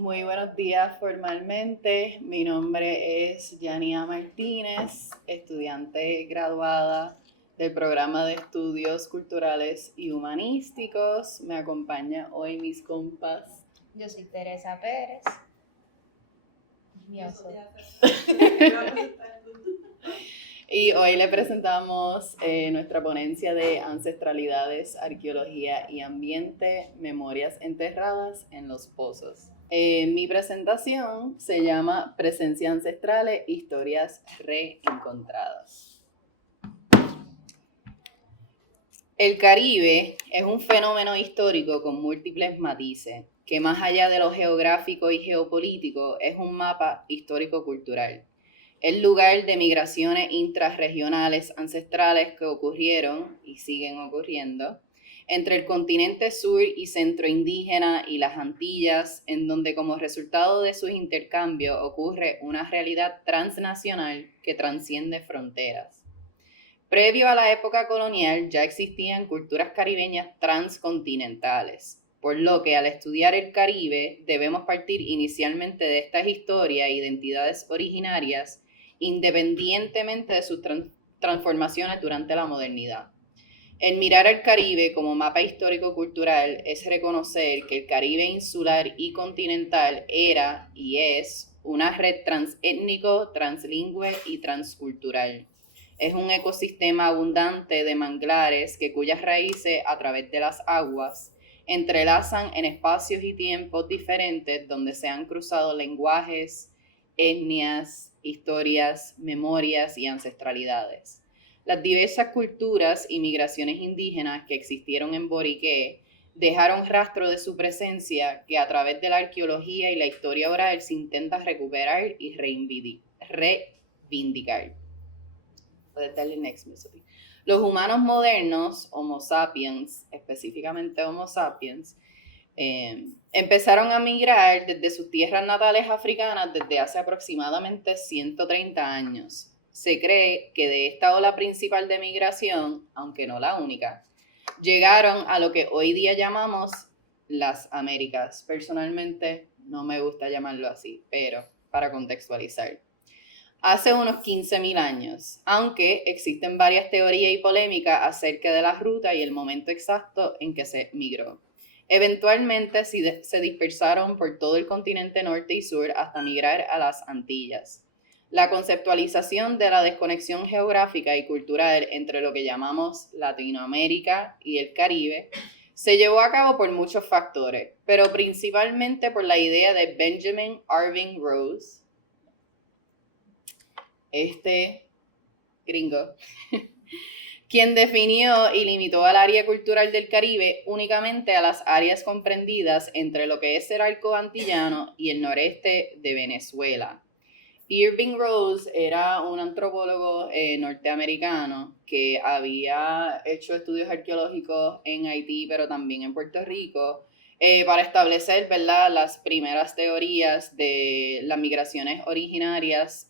Muy buenos días formalmente. Mi nombre es Yania Martínez, estudiante graduada del programa de Estudios Culturales y Humanísticos. Me acompaña hoy mis compas. Yo soy Teresa Pérez. Y hoy le presentamos nuestra ponencia de Ancestralidades, Arqueología y Ambiente, Memorias enterradas en los pozos. Mi presentación se llama Presencias ancestrales, historias reencontradas. El Caribe es un fenómeno histórico con múltiples matices, que más allá de lo geográfico y geopolítico es un mapa histórico-cultural. El lugar de migraciones intrarregionales ancestrales que ocurrieron y siguen ocurriendo entre el continente sur y centro indígena y las Antillas, en donde como resultado de sus intercambios ocurre una realidad transnacional que transciende fronteras. Previo a la época colonial ya existían culturas caribeñas transcontinentales, por lo que al estudiar el Caribe debemos partir inicialmente de estas historias e identidades originarias independientemente de sus transformaciones durante la modernidad. El mirar al Caribe como mapa histórico-cultural es reconocer que el Caribe insular y continental era y es una red transétnico, translingüe y transcultural. Es un ecosistema abundante de manglares cuyas raíces, a través de las aguas, entrelazan en espacios y tiempos diferentes donde se han cruzado lenguajes, etnias, historias, memorias y ancestralidades. Las diversas culturas y migraciones indígenas que existieron en Boriqué dejaron rastro de su presencia que a través de la arqueología y la historia oral se intenta recuperar y reivindicar. Puedes darle next, Misopi. Los humanos modernos, Homo sapiens, específicamente Homo sapiens, empezaron a migrar desde sus tierras natales africanas desde hace aproximadamente 130 años. Se cree que de esta ola principal de migración, aunque no la única, llegaron a lo que hoy día llamamos las Américas. Personalmente no me gusta llamarlo así, pero para contextualizar. Hace unos 15.000 años, aunque existen varias teorías y polémicas acerca de la ruta y el momento exacto en que se migró. Eventualmente se dispersaron por todo el continente norte y sur hasta migrar a las Antillas. La conceptualización de la desconexión geográfica y cultural entre lo que llamamos Latinoamérica y el Caribe se llevó a cabo por muchos factores, pero principalmente por la idea de Benjamin Irving Rose, gringo, quien definió y limitó al área cultural del Caribe únicamente a las áreas comprendidas entre lo que es el arco antillano y el noreste de Venezuela. Irving Rose era un antropólogo norteamericano que había hecho estudios arqueológicos en Haití, pero también en Puerto Rico, para establecer, ¿verdad?, las primeras teorías de las migraciones originarias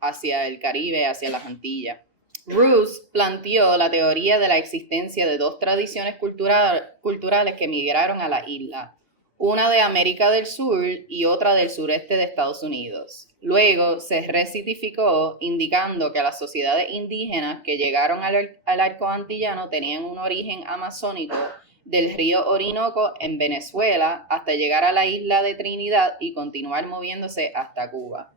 hacia el Caribe, hacia las Antillas. Rose planteó la teoría de la existencia de dos tradiciones culturales que migraron a la isla, una de América del Sur y otra del sureste de Estados Unidos. Luego se rectificó indicando que las sociedades indígenas que llegaron al arco antillano tenían un origen amazónico del río Orinoco en Venezuela hasta llegar a la isla de Trinidad y continuar moviéndose hasta Cuba.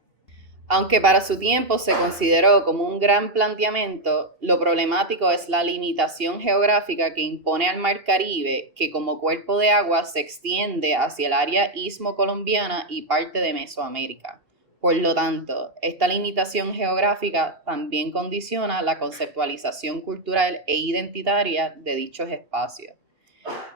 Aunque para su tiempo se consideró como un gran planteamiento, lo problemático es la limitación geográfica que impone al Mar Caribe, que como cuerpo de agua se extiende hacia el área istmo colombiana y parte de Mesoamérica. Por lo tanto, esta limitación geográfica también condiciona la conceptualización cultural e identitaria de dichos espacios.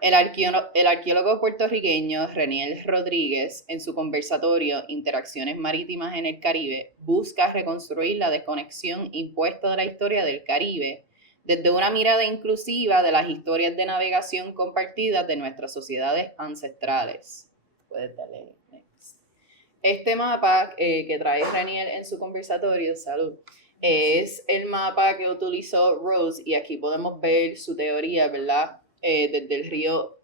El arqueólogo puertorriqueño Reniel Rodríguez, en su conversatorio Interacciones Marítimas en el Caribe, busca reconstruir la desconexión impuesta de la historia del Caribe desde una mirada inclusiva de las historias de navegación compartidas de nuestras sociedades ancestrales. Puedes darle next. Este mapa que trae Reniel en su conversatorio, salud, es el mapa que utilizó Rose y aquí podemos ver su teoría, ¿verdad? Desde el río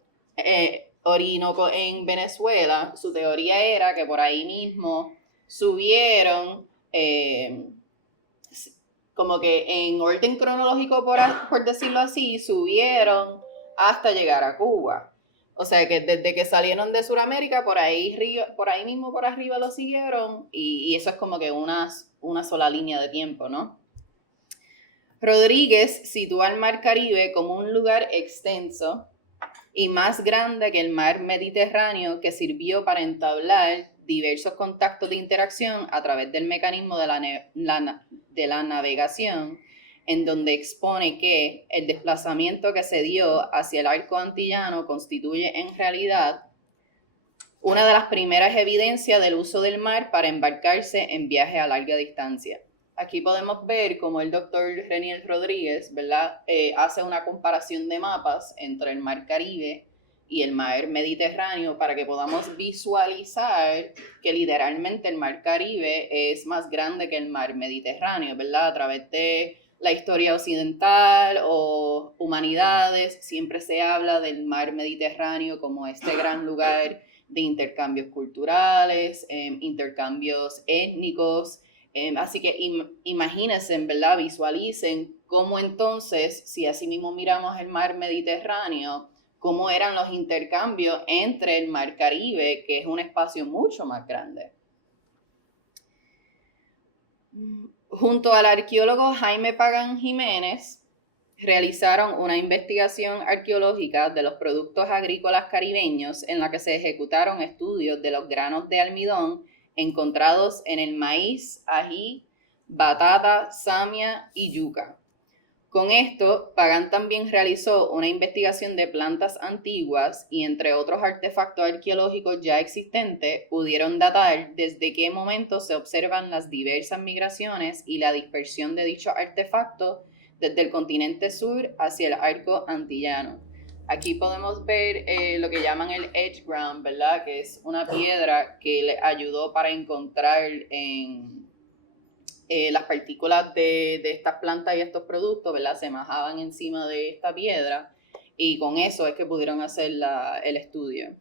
Orinoco en Venezuela, su teoría era que por ahí mismo subieron, como que en orden cronológico, por decirlo así, subieron hasta llegar a Cuba. O sea que desde que salieron de Sudamérica, por ahí mismo por arriba lo siguieron, y eso es como que una sola línea de tiempo, ¿no? Rodríguez sitúa el Mar Caribe como un lugar extenso y más grande que el mar Mediterráneo, que sirvió para entablar diversos contactos de interacción a través del mecanismo de la navegación, en donde expone que el desplazamiento que se dio hacia el arco antillano constituye en realidad una de las primeras evidencias del uso del mar para embarcarse en viajes a larga distancia. Aquí podemos ver cómo el doctor Reniel Rodríguez, ¿verdad? Hace una comparación de mapas entre el mar Caribe y el mar Mediterráneo para que podamos visualizar que literalmente el mar Caribe es más grande que el mar Mediterráneo, ¿verdad? A través de la historia occidental o humanidades, siempre se habla del mar Mediterráneo como este gran lugar de intercambios culturales, intercambios étnicos. Así que imagínense, ¿verdad? Visualicen cómo entonces, si así mismo miramos el mar Mediterráneo, cómo eran los intercambios entre el mar Caribe, que es un espacio mucho más grande. Junto al arqueólogo Jaime Pagán Jiménez, realizaron una investigación arqueológica de los productos agrícolas caribeños en la que se ejecutaron estudios de los granos de almidón encontrados en el maíz, ají, batata, samia y yuca. Con esto, Pagán también realizó una investigación de plantas antiguas y, entre otros artefactos arqueológicos ya existentes, pudieron datar desde qué momento se observan las diversas migraciones y la dispersión de dichos artefactos desde el continente sur hacia el arco antillano. Aquí podemos ver lo que llaman el edge ground, ¿verdad? Que es una piedra que le ayudó para encontrar las partículas de estas plantas y estos productos, ¿verdad? Se majaban encima de esta piedra y con eso es que pudieron hacer el estudio.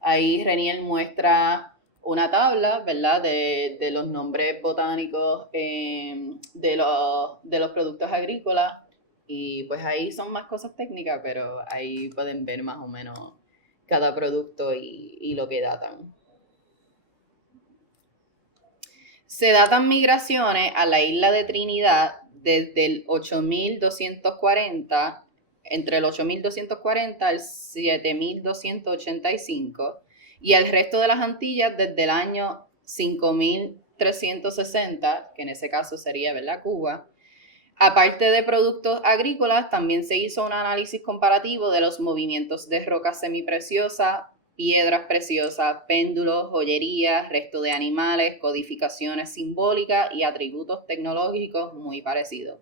Ahí Reniel muestra una tabla, ¿verdad? De los nombres botánicos de los productos agrícolas, y pues ahí son más cosas técnicas, pero ahí pueden ver más o menos cada producto y lo que datan. Se datan migraciones a la isla de Trinidad desde el 8240, entre el 8240 al 7285, y al resto de las Antillas desde el año 5360, que en ese caso sería, ¿verdad?, Cuba. Aparte de productos agrícolas, también se hizo un análisis comparativo de los movimientos de rocas semipreciosas, piedras preciosas, péndulos, joyerías, restos de animales, codificaciones simbólicas y atributos tecnológicos muy parecidos.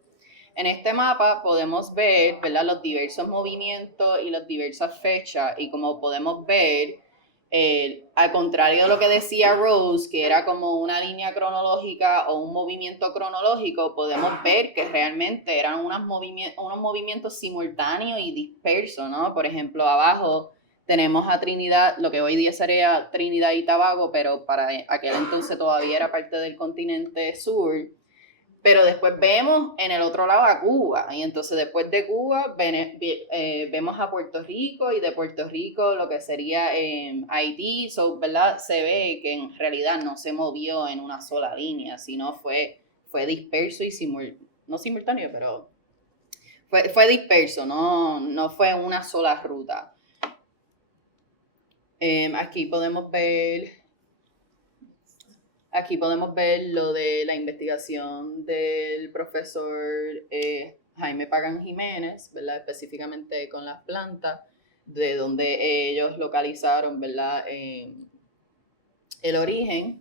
En este mapa podemos ver, ¿verdad?, los diversos movimientos y las diversas fechas, y como podemos ver, al contrario de lo que decía Rose, que era como una línea cronológica o un movimiento cronológico, podemos ver que realmente eran unos movimientos simultáneos y dispersos, ¿no? Por ejemplo, abajo tenemos a Trinidad, lo que hoy día sería Trinidad y Tobago, pero para aquel entonces todavía era parte del continente sur. Pero después vemos en el otro lado a Cuba, y entonces después de Cuba vemos a Puerto Rico, y de Puerto Rico lo que sería Haití, ¿verdad? Se ve que en realidad no se movió en una sola línea, sino fue disperso y no simultáneo, pero fue disperso, no fue una sola ruta. Aquí podemos ver lo de la investigación del profesor Jaime Pagán Jiménez, ¿verdad? Específicamente con las plantas, de donde ellos localizaron, ¿verdad?, el origen.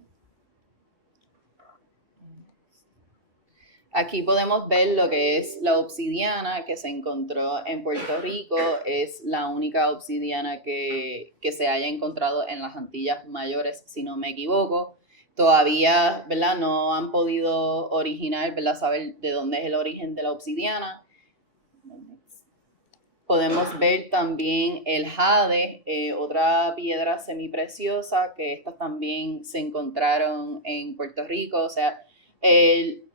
Aquí podemos ver lo que es la obsidiana que se encontró en Puerto Rico. Es la única obsidiana que se haya encontrado en las Antillas Mayores, si no me equivoco. Todavía, ¿verdad?, no han podido originar, ¿verdad?, saber de dónde es el origen de la obsidiana. Podemos ver también el jade, otra piedra semipreciosa, que estas también se encontraron en Puerto Rico. O sea,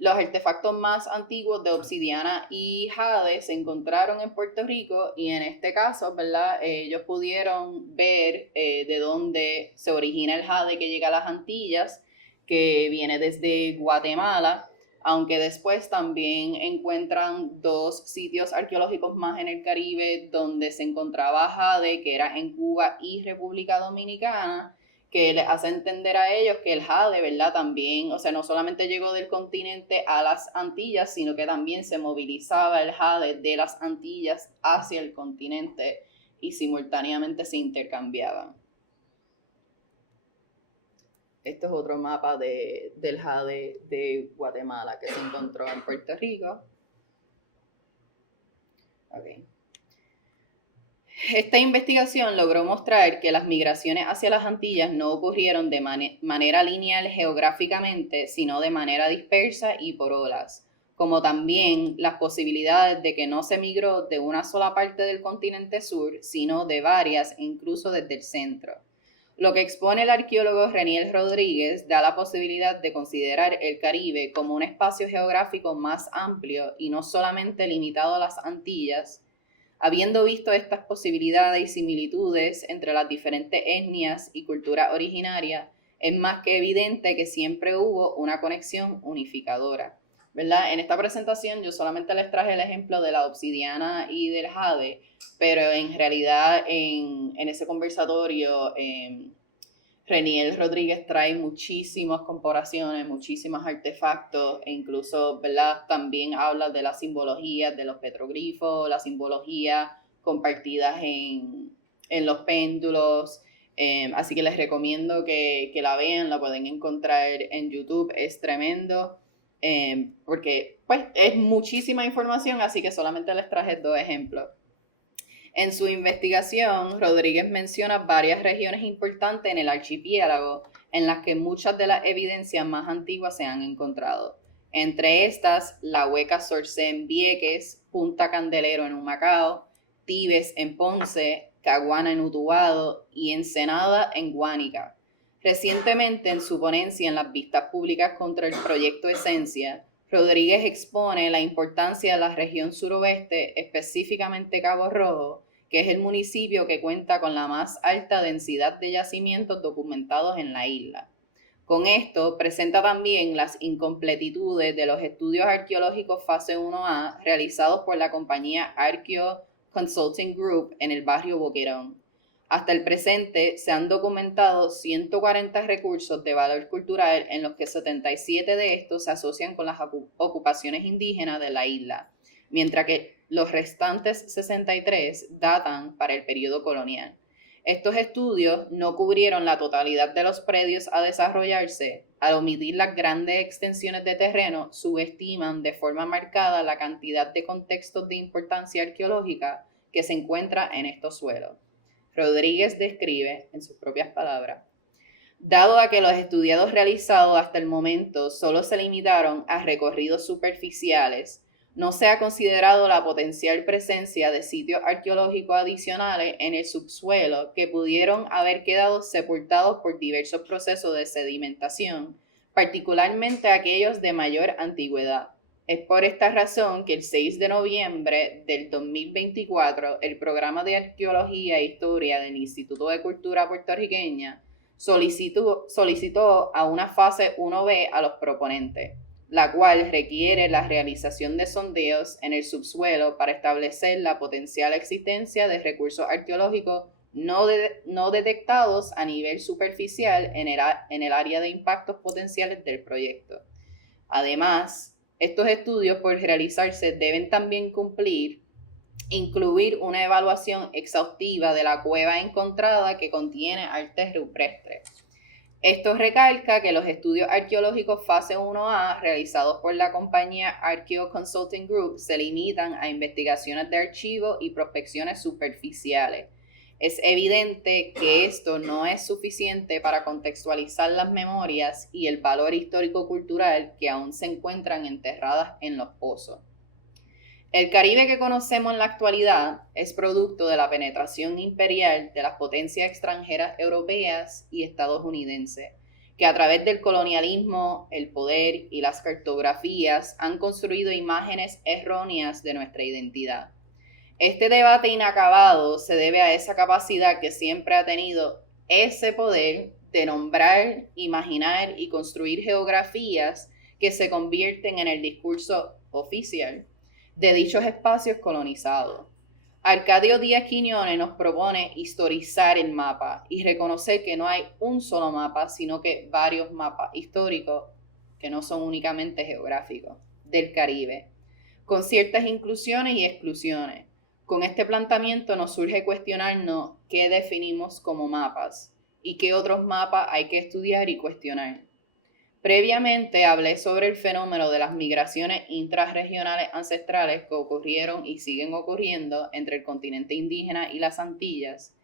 los artefactos más antiguos de obsidiana y jade se encontraron en Puerto Rico, y en este caso, ¿verdad? Ellos pudieron ver de dónde se origina el jade que llega a las Antillas, que viene desde Guatemala, aunque después también encuentran 2 sitios arqueológicos más en el Caribe donde se encontraba jade, que era en Cuba y República Dominicana, que les hace entender a ellos que el jade, ¿verdad? También, o sea, no solamente llegó del continente a las Antillas, sino que también se movilizaba el jade de las Antillas hacia el continente y simultáneamente se intercambiaban. Este es otro mapa del jade de Guatemala que se encontró en Puerto Rico. Okay. Esta investigación logró mostrar que las migraciones hacia las Antillas no ocurrieron de manera lineal geográficamente, sino de manera dispersa y por olas, como también las posibilidades de que no se migró de una sola parte del continente sur, sino de varias, incluso desde el centro. Lo que expone el arqueólogo Reniel Rodríguez da la posibilidad de considerar el Caribe como un espacio geográfico más amplio y no solamente limitado a las Antillas. Habiendo visto estas posibilidades y similitudes entre las diferentes etnias y culturas originarias, es más que evidente que siempre hubo una conexión unificadora, ¿verdad? En esta presentación yo solamente les traje el ejemplo de la obsidiana y del jade, pero en realidad en ese conversatorio Reniel Rodríguez trae muchísimas comparaciones, muchísimos artefactos, e incluso, ¿verdad? También habla de las simbologías de los petroglifos, la simbología compartidas en los péndulos. Así que les recomiendo que la vean, la pueden encontrar en YouTube, es tremendo, porque pues es muchísima información, así que solamente les traje 2 ejemplos. En su investigación, Rodríguez menciona varias regiones importantes en el archipiélago en las que muchas de las evidencias más antiguas se han encontrado. Entre estas, la Hueca Sorcé en Vieques, Punta Candelero en Humacao, Tibes en Ponce, Caguana en Utuado y Ensenada en Guánica. Recientemente, en su ponencia en las vistas públicas contra el proyecto Esencia, Rodríguez expone la importancia de la región suroeste, específicamente Cabo Rojo, que es el municipio que cuenta con la más alta densidad de yacimientos documentados en la isla. Con esto, presenta también las incompletitudes de los estudios arqueológicos fase 1A realizados por la compañía Archeo Consulting Group en el barrio Boquerón. Hasta el presente se han documentado 140 recursos de valor cultural, en los que 77 de estos se asocian con las ocupaciones indígenas de la isla, mientras que los restantes 63 datan para el periodo colonial. Estos estudios no cubrieron la totalidad de los predios a desarrollarse. Al omitir las grandes extensiones de terreno, subestiman de forma marcada la cantidad de contextos de importancia arqueológica que se encuentra en estos suelos. Rodríguez describe, en sus propias palabras, dado a que los estudios realizados hasta el momento solo se limitaron a recorridos superficiales, no se ha considerado la potencial presencia de sitios arqueológicos adicionales en el subsuelo que pudieron haber quedado sepultados por diversos procesos de sedimentación, particularmente aquellos de mayor antigüedad. Es por esta razón que el 6 de noviembre del 2024, el Programa de Arqueología e Historia del Instituto de Cultura Puertorriqueña solicitó a una fase 1B a los proponentes, la cual requiere la realización de sondeos en el subsuelo para establecer la potencial existencia de recursos arqueológicos no detectados a nivel superficial en el área de impactos potenciales del proyecto. Además, estos estudios por realizarse deben también incluir una evaluación exhaustiva de la cueva encontrada que contiene arte rupestre. Esto recalca que los estudios arqueológicos fase 1A realizados por la compañía Archeo Consulting Group se limitan a investigaciones de archivo y prospecciones superficiales. Es evidente que esto no es suficiente para contextualizar las memorias y el valor histórico-cultural que aún se encuentran enterradas en los pozos. El Caribe que conocemos en la actualidad es producto de la penetración imperial de las potencias extranjeras europeas y estadounidenses, que a través del colonialismo, el poder y las cartografías han construido imágenes erróneas de nuestra identidad. Este debate inacabado se debe a esa capacidad que siempre ha tenido ese poder de nombrar, imaginar y construir geografías que se convierten en el discurso oficial de dichos espacios colonizados. Arcadio Díaz Quiñones nos propone historizar el mapa y reconocer que no hay un solo mapa, sino que varios mapas históricos que no son únicamente geográficos del Caribe, con ciertas inclusiones y exclusiones. Con este planteamiento nos surge cuestionarnos qué definimos como mapas y qué otros mapas hay que estudiar y cuestionar. Previamente hablé sobre el fenómeno de las migraciones intrarregionales ancestrales que ocurrieron y siguen ocurriendo entre el continente indígena y las Antillas.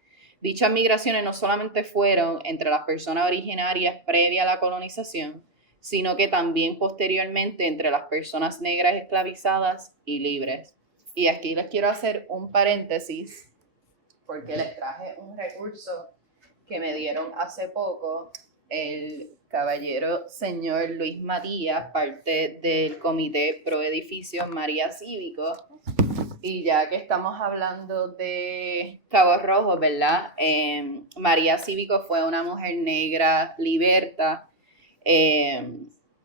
Dichas migraciones no solamente fueron entre las personas originarias previa a la colonización, sino que también posteriormente entre las personas negras esclavizadas y libres. Y aquí les quiero hacer un paréntesis porque les traje un recurso que me dieron hace poco el caballero señor Luis Matías, parte del Comité Pro Edificios María Cívico. Y ya que estamos hablando de Cabo Rojo, ¿verdad? María Cívico fue una mujer negra liberta,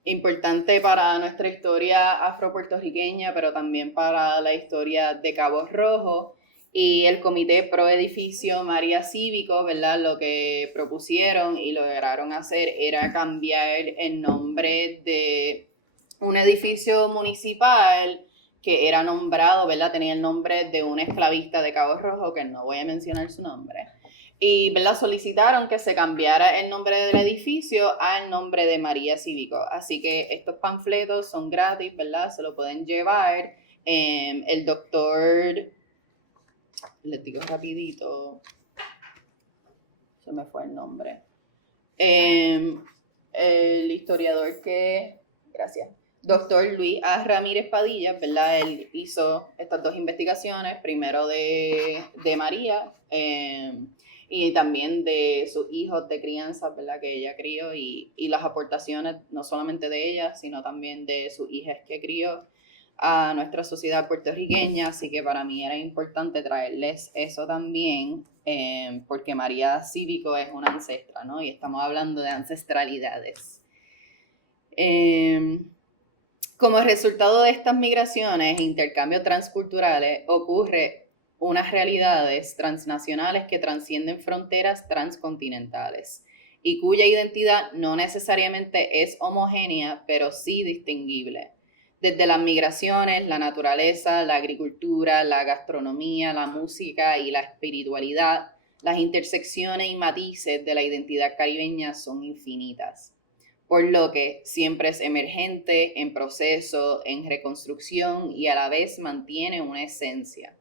importante para nuestra historia afropuertorriqueña, pero también para la historia de Cabo Rojo. Y el Comité Pro Edificio María Cívico, ¿verdad? Lo que propusieron y lograron hacer era cambiar el nombre de un edificio municipal que era nombrado, ¿verdad? Tenía el nombre de un esclavista de Cabo Rojo, que no voy a mencionar su nombre. Y, ¿verdad? Solicitaron que se cambiara el nombre del edificio al nombre de María Cívico. Así que estos panfletos son gratis, ¿verdad? Se lo pueden llevar. El doctor... Les digo rapidito, se me fue el nombre. El historiador gracias, doctor Luis A. Ramírez Padilla, ¿verdad? Él hizo estas dos investigaciones, primero de María y también de sus hijos de crianza, ¿verdad? Que ella crió y las aportaciones no solamente de ella, sino también de sus hijas que crió a nuestra sociedad puertorriqueña, así que para mí era importante traerles eso también, porque María Cívico es una ancestra, ¿no? Y estamos hablando de ancestralidades. Como resultado de estas migraciones e intercambios transculturales, ocurre unas realidades transnacionales que trascienden fronteras transcontinentales y cuya identidad no necesariamente es homogénea, pero sí distinguible. Desde las migraciones, la naturaleza, la agricultura, la gastronomía, la música y la espiritualidad, las intersecciones y matices de la identidad caribeña son infinitas, por lo que siempre es emergente, en proceso, en reconstrucción y a la vez mantiene una esencia.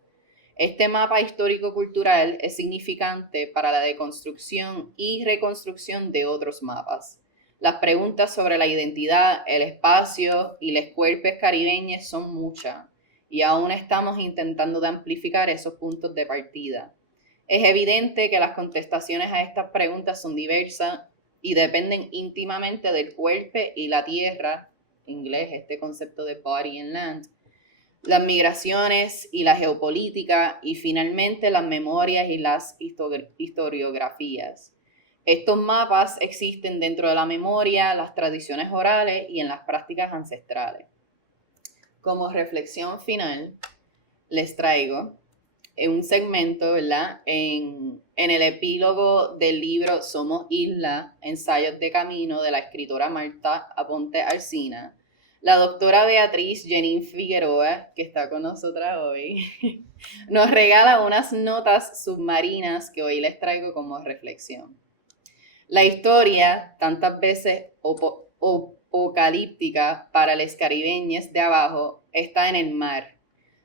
Este mapa histórico-cultural es significante para la deconstrucción y reconstrucción de otros mapas. Las preguntas sobre la identidad, el espacio y los cuerpos caribeños son muchas y aún estamos intentando de amplificar esos puntos de partida. Es evidente que las contestaciones a estas preguntas son diversas y dependen íntimamente del cuerpo y la tierra, en inglés este concepto de body and land, las migraciones y la geopolítica y finalmente las memorias y las historiografías. Estos mapas existen dentro de la memoria, las tradiciones orales y en las prácticas ancestrales. Como reflexión final, les traigo un segmento, ¿verdad? En el epílogo del libro Somos Isla, Ensayos de Camino, de la escritora Marta Aponte Alsina, la doctora Beatriz Jenín Figueroa, que está con nosotras hoy, nos regala unas notas submarinas que hoy les traigo como reflexión. La historia, tantas veces apocalíptica para los caribeños de abajo, está en el mar.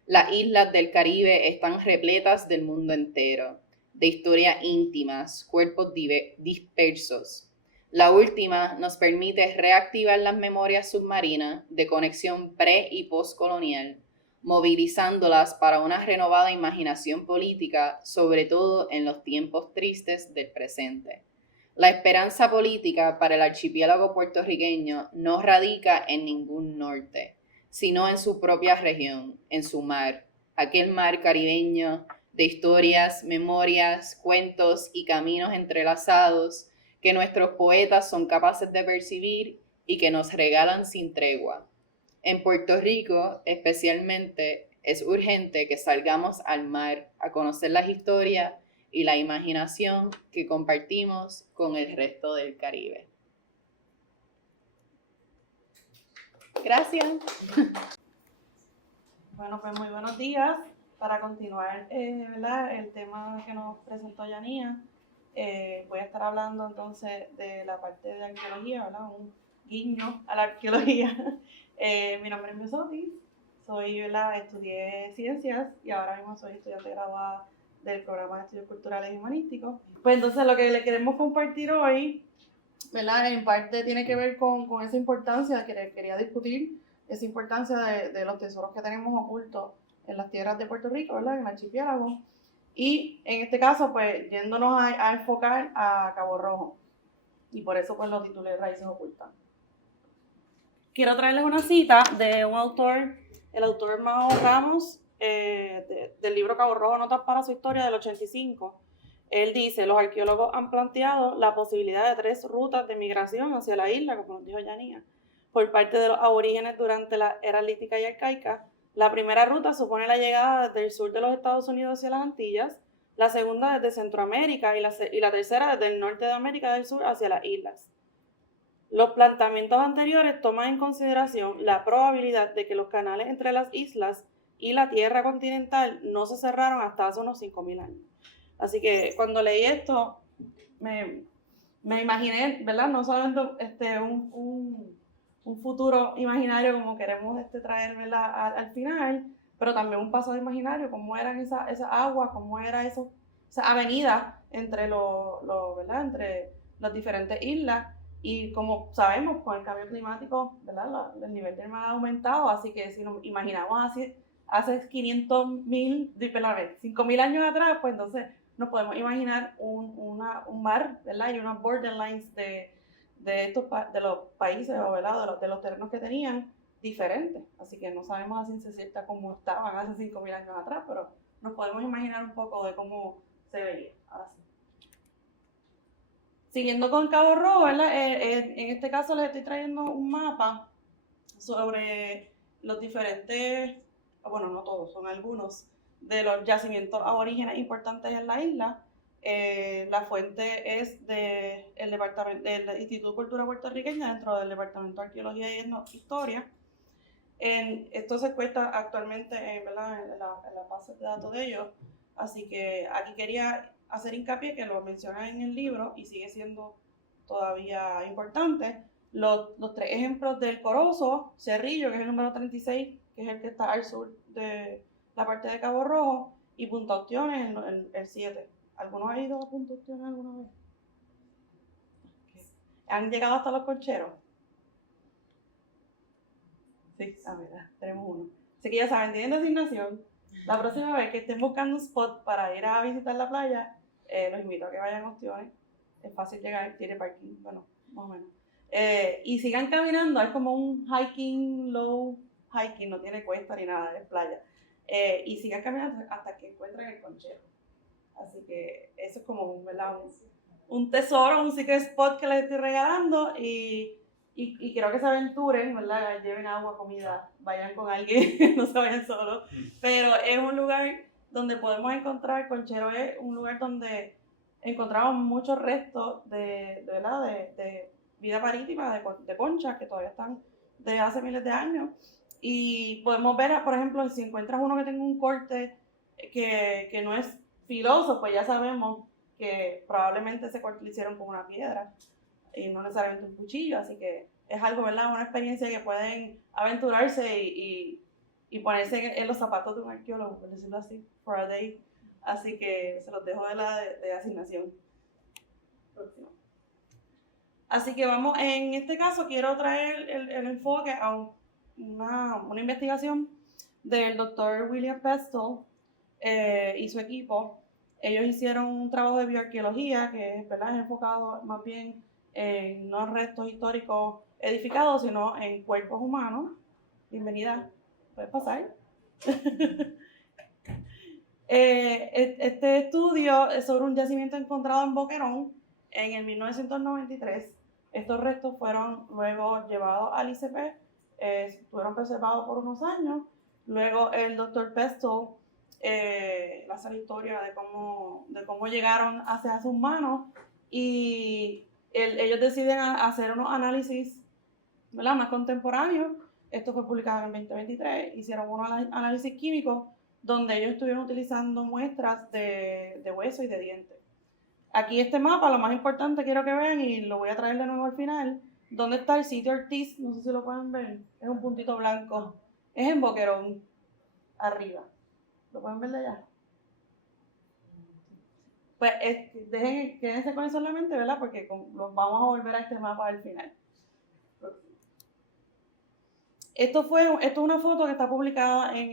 Las islas del Caribe están repletas del mundo entero, de historias íntimas, cuerpos dispersos. La última nos permite reactivar las memorias submarinas de conexión pre- y postcolonial, movilizándolas para una renovada imaginación política, sobre todo en los tiempos tristes del presente. La esperanza política para el archipiélago puertorriqueño no radica en ningún norte, sino en su propia región, en su mar, aquel mar caribeño de historias, memorias, cuentos y caminos entrelazados que nuestros poetas son capaces de percibir y que nos regalan sin tregua. En Puerto Rico, especialmente, es urgente que salgamos al mar a conocer las historias y la imaginación que compartimos con el resto del Caribe. Gracias. Bueno, pues muy buenos días. Para continuar, ¿verdad? El tema que nos presentó Yanía, voy a estar hablando entonces de la parte de arqueología, ¿verdad? Un guiño a la arqueología. Mi nombre es Mesotis, estudié ciencias y ahora mismo soy estudiante graduada del programa de estudios culturales y humanísticos. Pues entonces lo que le queremos compartir hoy, ¿verdad? En parte tiene que ver con esa importancia que quería discutir, esa importancia de los tesoros que tenemos ocultos en las tierras de Puerto Rico, ¿verdad? En el archipiélago. Y en este caso, pues, yéndonos a enfocar a Cabo Rojo. Y por eso, pues, lo titulé Raíces Ocultas. Quiero traerles una cita de un autor, el autor Mao Ramos, del libro Cabo Rojo, Notas para su Historia, del 85. Él dice, los arqueólogos han planteado la posibilidad de 3 rutas de migración hacia la isla, como nos dijo Yanía, por parte de los aborígenes durante la era lítica y arcaica. La primera ruta supone la llegada desde el sur de los Estados Unidos hacia las Antillas, la segunda desde Centroamérica y la tercera desde el norte de América del Sur hacia las islas. Los planteamientos anteriores toman en consideración la probabilidad de que los canales entre las islas y la tierra continental no se cerraron hasta hace unos 5.000 años. Así que cuando leí esto, me imaginé, ¿verdad? No solamente un futuro imaginario como queremos traer, ¿verdad? Al final, pero también un pasado imaginario, cómo eran esas aguas, cómo era esa avenida entre ¿verdad? Entre las diferentes islas. Y como sabemos, con el cambio climático, ¿verdad? El nivel del mar ha aumentado, así que si nos imaginamos así, hace 5.000 años atrás, pues entonces nos podemos imaginar un mar, ¿verdad? Y unas borderlines de los países, ¿verdad? De los terrenos que tenían diferentes. Así que no sabemos a ciencia cierta cómo estaban hace 5.000 años atrás, pero nos podemos imaginar un poco de cómo se veía. Ahora sí. Siguiendo con Cabo Rojo, ¿verdad? En este caso les estoy trayendo un mapa sobre los diferentes, bueno, no todos, son algunos, de los yacimientos aborígenes importantes en la isla. La fuente es del Instituto de Cultura Puertorriqueña dentro del Departamento de Arqueología y Historia. Esto se cuenta actualmente ¿verdad? en la base de datos de ellos, así que aquí quería hacer hincapié que lo menciona en el libro y sigue siendo todavía importante. Los 3 ejemplos del Corozo, Cerrillo, que es el número 36, que es el que está al sur de la parte de Cabo Rojo, y Punta Ostiones, el 7. ¿Alguno ha ido a Punta Ostiones alguna vez? ¿Han llegado hasta los Concheros? Sí, a ver, tenemos uno. Así que ya saben, tienen designación. La próxima vez que estén buscando un spot para ir a visitar la playa, los invito a que vayan a Ostiones. Es fácil llegar, tiene parking, bueno, más o menos. Y sigan caminando, es como un low hiking, no tiene cuesta ni nada, es playa. Y sigan caminando hasta que encuentren el Conchero. Así que eso es como ¿verdad? un tesoro, un secret spot que les estoy regalando y quiero que se aventuren, ¿verdad? Lleven agua, comida, vayan con alguien, no se vayan solos. Pero es un lugar donde podemos encontrar, Conchero es un lugar donde encontramos muchos restos de vida marítima, de conchas que todavía están de hace miles de años. Y podemos ver, por ejemplo, si encuentras uno que tenga un corte que no es filoso, pues ya sabemos que probablemente ese corte lo hicieron con una piedra y no necesariamente un cuchillo, así que es algo, ¿verdad? Una experiencia que pueden aventurarse y ponerse en los zapatos de un arqueólogo, por decirlo así, for a day. Así que se los dejo de asignación. Próximo. Así que vamos, en este caso quiero traer el enfoque a una investigación del doctor William Pestle y su equipo. Ellos hicieron un trabajo de bioarqueología que es enfocado más bien en no restos históricos edificados, sino en cuerpos humanos. Bienvenida, puedes pasar. Este estudio es sobre un yacimiento encontrado en Boquerón en el 1993. Estos restos fueron luego llevados al ICP, estuvieron preservados por unos años. Luego el doctor Pestle hace la historia de cómo llegaron hacia sus manos y ellos deciden hacer unos análisis, ¿verdad?, más contemporáneos. Esto fue publicado en el 2023. Hicieron unos análisis químicos donde ellos estuvieron utilizando muestras de hueso y de dientes. Aquí este mapa, lo más importante quiero que vean, y lo voy a traer de nuevo al final, ¿dónde está el sitio Ortiz? No sé si lo pueden ver, es un puntito blanco. Es en Boquerón, arriba. ¿Lo pueden ver de allá? Pues quédense con eso en la mente, ¿verdad? Porque los vamos a volver a este mapa al final. Esto es una foto que está publicada en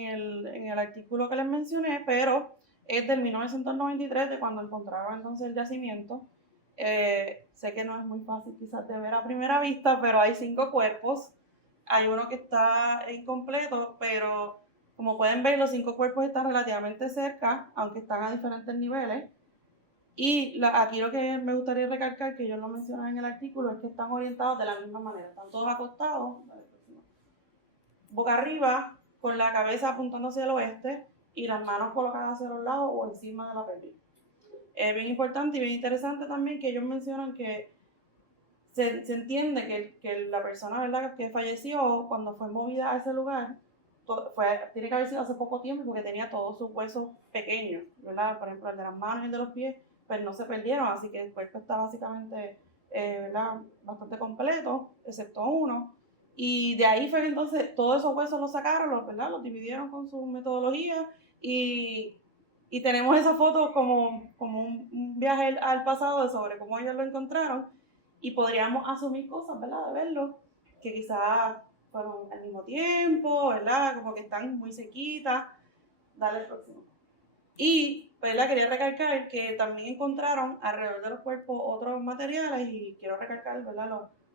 el artículo que les mencioné, pero es del 1993, de cuando encontraron entonces el yacimiento. Sé que no es muy fácil quizás de ver a primera vista, pero hay 5 cuerpos. Hay uno que está incompleto, pero como pueden ver, los 5 cuerpos están relativamente cerca, aunque están a diferentes niveles. Y aquí lo que me gustaría recalcar, que ellos lo mencionan en el artículo, es que están orientados de la misma manera. Están todos acostados, boca arriba, con la cabeza apuntando hacia el oeste y las manos colocadas hacia los lados o encima de la pelvis. Es bien importante y bien interesante también que ellos mencionan que se entiende que la persona, ¿verdad?, que falleció cuando fue movida a ese lugar, tiene que haber sido hace poco tiempo porque tenía todos sus huesos pequeños, ¿verdad? Por ejemplo, el de las manos y el de los pies, pues no se perdieron, así que el cuerpo está básicamente ¿verdad?, bastante completo, excepto uno. Y de ahí fue que entonces todos esos huesos los sacaron, ¿verdad?, los dividieron con su metodología y tenemos esa foto como un viaje al pasado sobre cómo ellos lo encontraron y podríamos asumir cosas, ¿verdad?, de verlo, que quizás fueron al mismo tiempo, ¿verdad?, como que están muy sequitas. Dale el próximo. Y, ¿verdad?, quería recalcar que también encontraron alrededor de los cuerpos otros materiales y quiero recalcar, ¿verdad?,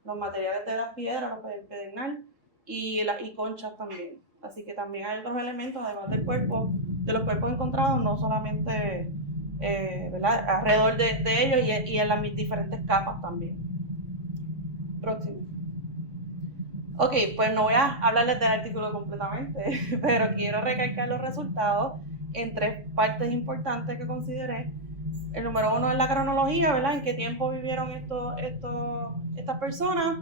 los materiales de las piedras, los pedernal y conchas también. Así que también hay otros elementos, además del cuerpo, de los cuerpos encontrados, no solamente ¿verdad?, alrededor de ellos y en las diferentes capas también. Próximo. Ok, pues no voy a hablarles del artículo completamente, pero quiero recalcar los resultados en 3 partes importantes que consideré. El número 1 es la cronología, ¿verdad?, en qué tiempo vivieron estas personas,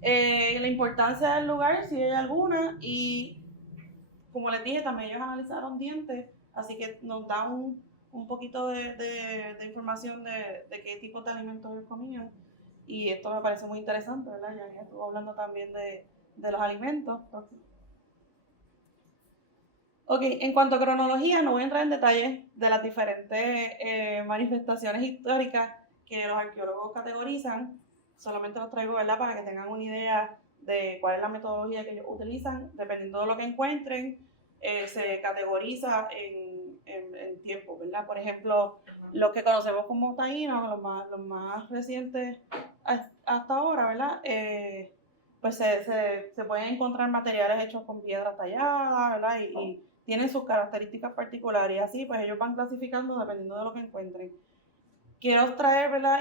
la importancia del lugar, si hay alguna, y como les dije, también ellos analizaron dientes, así que nos da un poquito de información de qué tipo de alimentos ellos comían. Y esto me parece muy interesante, ¿verdad? Ya estuvo hablando también de los alimentos. Ok, en cuanto a cronología, no voy a entrar en detalles de las diferentes manifestaciones históricas que los arqueólogos categorizan. Solamente los traigo, ¿verdad?, para que tengan una idea de cuál es la metodología que ellos utilizan. Dependiendo de lo que encuentren, se categoriza en tiempo, ¿verdad? Por ejemplo, los que conocemos como taínos, los más recientes hasta ahora, ¿verdad? Pues se pueden encontrar materiales hechos con piedras talladas, ¿verdad? Y tienen sus características particulares, y así pues ellos van clasificando dependiendo de lo que encuentren. Quiero traer, ¿verdad?,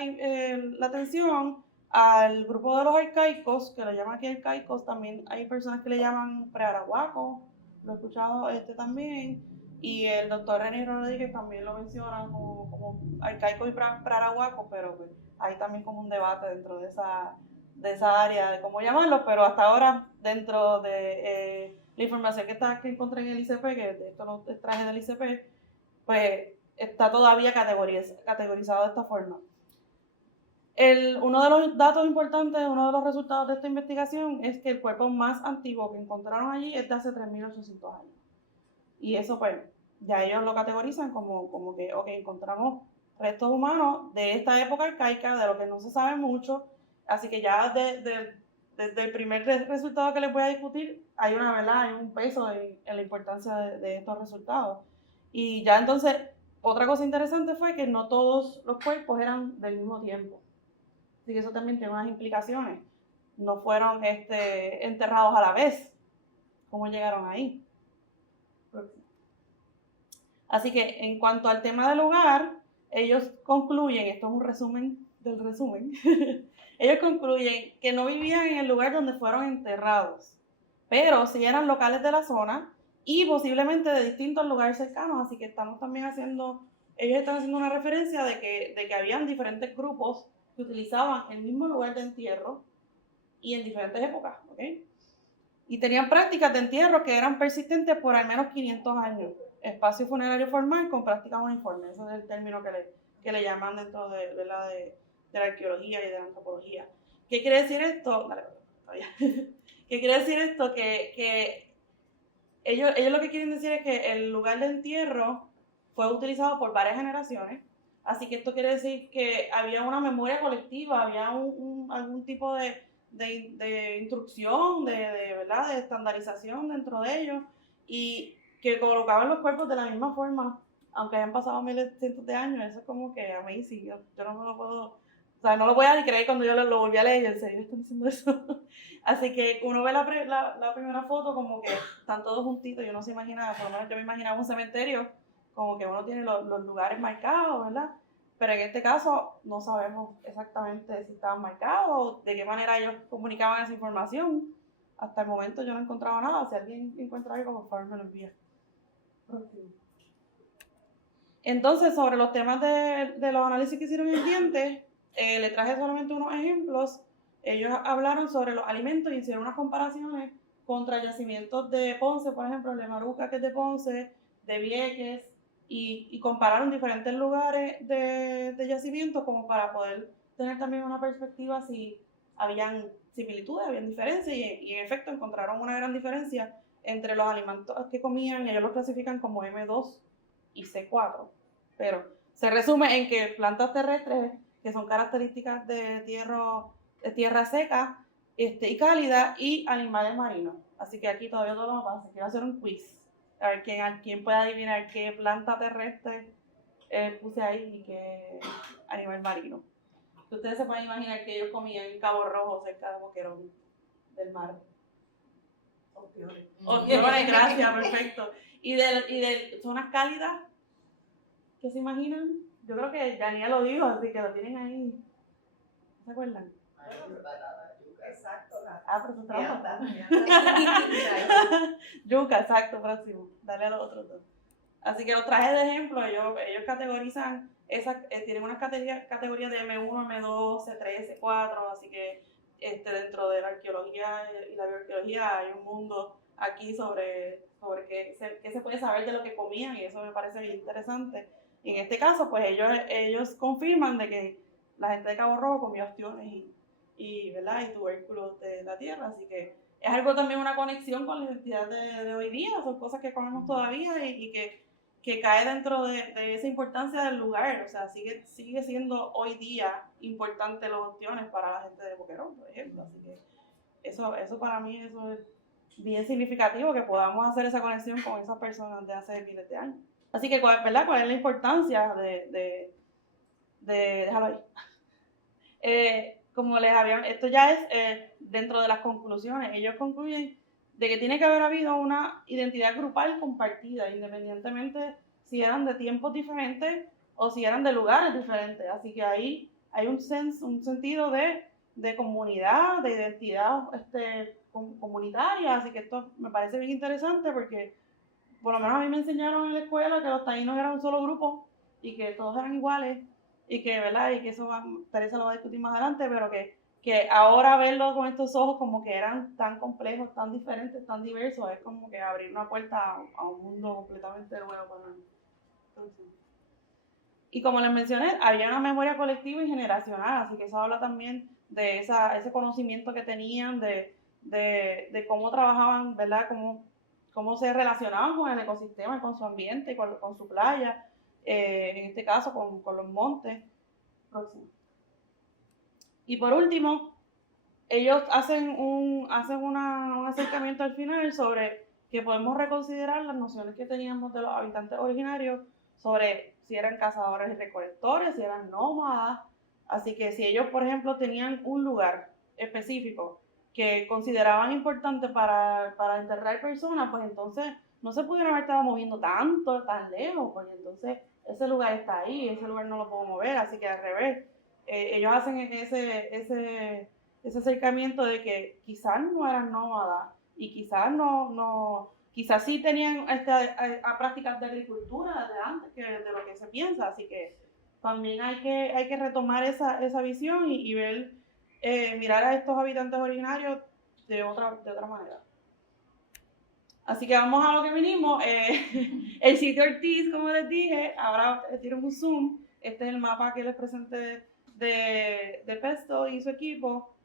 la atención al grupo de los arcaicos, que lo llaman aquí arcaicos. También hay personas que le llaman prearahuacos, lo he escuchado también, y el doctor René Rodríguez también lo menciona como arcaicos y prearahuacos, pero pues hay también como un debate dentro de esa área de cómo llamarlo, pero hasta ahora dentro de la información que encontré en el ICP, que de esto lo traje del ICP, pues está todavía categorizado de esta forma. Uno de los datos importantes, uno de los resultados de esta investigación es que el cuerpo más antiguo que encontraron allí es de hace 3.800 años. Y eso pues ya ellos lo categorizan como que, ok, encontramos restos humanos de esta época arcaica, de lo que no se sabe mucho, así que ya desde el primer resultado que les voy a discutir, hay una verdad, hay un peso en la importancia de estos resultados. Y ya entonces, otra cosa interesante fue que no todos los cuerpos eran del mismo tiempo. Así que eso también tiene unas implicaciones. No fueron enterrados a la vez. ¿Cómo llegaron ahí? Así que en cuanto al tema del lugar, ellos concluyen, esto es un resumen del resumen, ellos concluyen que no vivían en el lugar donde fueron enterrados, pero sí eran locales de la zona y posiblemente de distintos lugares cercanos, así que ellos están haciendo una referencia de que habían diferentes grupos que utilizaban el mismo lugar de entierro y en diferentes épocas, ¿ok? Y tenían prácticas de entierro que eran persistentes por al menos 500 años. Espacio funerario formal con prácticas uniformes. Ese es el término que le llaman dentro de la arqueología y de la antropología. ¿Qué quiere decir esto? ¿Qué quiere decir esto? Que ellos lo que quieren decir es que el lugar de entierro fue utilizado por varias generaciones. Así que esto quiere decir que había una memoria colectiva, había algún tipo de instrucción, ¿verdad? De estandarización dentro de ellos y que colocaban los cuerpos de la misma forma, aunque hayan pasado miles de años. Eso es como que amazing. Yo no me lo puedo, o sea, no lo voy a ni creer cuando yo lo volví a leer. En serio, están diciendo eso. Así que uno ve la primera foto como que están todos juntitos y uno se imagina, por lo menos yo me imaginaba un cementerio, como que uno tiene los lugares marcados, ¿verdad? Pero en este caso no sabemos exactamente si estaban marcados o de qué manera ellos comunicaban esa información. Hasta el momento yo no he encontrado nada. Si alguien encuentra algo, por favor me lo envía. Entonces, sobre los temas de los análisis que hicieron en dientes, le traje solamente unos ejemplos. Ellos hablaron sobre los alimentos y hicieron unas comparaciones contra yacimientos de Ponce, por ejemplo, el de Maruca, que es de Ponce, de Vieques, y compararon diferentes lugares de yacimientos como para poder tener también una perspectiva si habían similitudes, habían diferencias, y en efecto encontraron una gran diferencia entre los alimentos que comían. Ellos los clasifican como M2 y C4, pero se resume en que plantas terrestres que son características de tierra seca y cálida, y animales marinos. Así que aquí todavía todo lo pasa. Quiero hacer un quiz. A ver quién puede adivinar qué planta terrestre puse ahí y qué animal marino. Que ustedes se pueden imaginar que ellos comían en Cabo Rojo, cerca de Boquerón del mar. Ostiones, gracias, perfecto. Y de zonas cálidas, ¿qué se imaginan? Yo creo que Daniel lo dijo, así que lo tienen ahí. ¿Se acuerdan? Exacto. Pero eso es trampa. Yuca, exacto, próximo. Dale a los otros dos. Así que los traje de ejemplo. Ellos categorizan, tienen unas categorías de M1, M2, C3, C4, así que dentro de la arqueología y la bioarqueología hay un mundo aquí sobre qué se puede saber de lo que comían, y eso me parece bien interesante. Y en este caso, pues ellos confirman de que la gente de Cabo Rojo comió ostiones y tubérculos de la tierra, así que es algo también, una conexión con la identidad de hoy día. Son cosas que comemos todavía y que cae dentro de esa importancia del lugar. O sea, sigue siendo hoy día importante los ostiones para la gente de Boquerón, por ejemplo. Así que eso para mí eso es bien significativo, que podamos hacer esa conexión con esas personas de hace miles de años. Así que, ¿cuál es la importancia de déjalo ahí? Como les habían, esto ya es dentro de las conclusiones. Ellos concluyen de que tiene que haber habido una identidad grupal compartida, independientemente si eran de tiempos diferentes o si eran de lugares diferentes. Así que ahí hay un sentido de comunidad, de identidad comunitaria. Así que esto me parece bien interesante, porque por lo menos a mí me enseñaron en la escuela que los taínos eran un solo grupo y que todos eran iguales, y que, ¿verdad? Y que eso Teresa lo va a discutir más adelante, pero que ahora verlo con estos ojos como que eran tan complejos, tan diferentes, tan diversos, es como que abrir una puerta a un mundo completamente nuevo para nosotros. Y como les mencioné, había una memoria colectiva y generacional, así que eso habla también de ese conocimiento que tenían, de cómo trabajaban, ¿verdad? Cómo se relacionaban con el ecosistema, con su ambiente, con su playa, en este caso con los montes. Próximo. Y por último, ellos hacen un acercamiento al final sobre que podemos reconsiderar las nociones que teníamos de los habitantes originarios sobre si eran cazadores y recolectores, si eran nómadas. Así que si ellos, por ejemplo, tenían un lugar específico que consideraban importante para enterrar personas, pues entonces no se pudieron haber estado moviendo tan lejos, porque entonces ese lugar está ahí, ese lugar no lo puedo mover, así que al revés, ellos hacen ese acercamiento de que quizás no eran nómadas y quizás quizás sí tenían a prácticas de agricultura de antes que de lo que se piensa, así que también hay que retomar esa visión y ver, mirar a estos habitantes originarios de otra manera. Así que vamos a lo que vinimos. El sitio Ortiz, como les dije, ahora tienen un zoom. Este es el mapa que les presenté de Pesto y su equipo.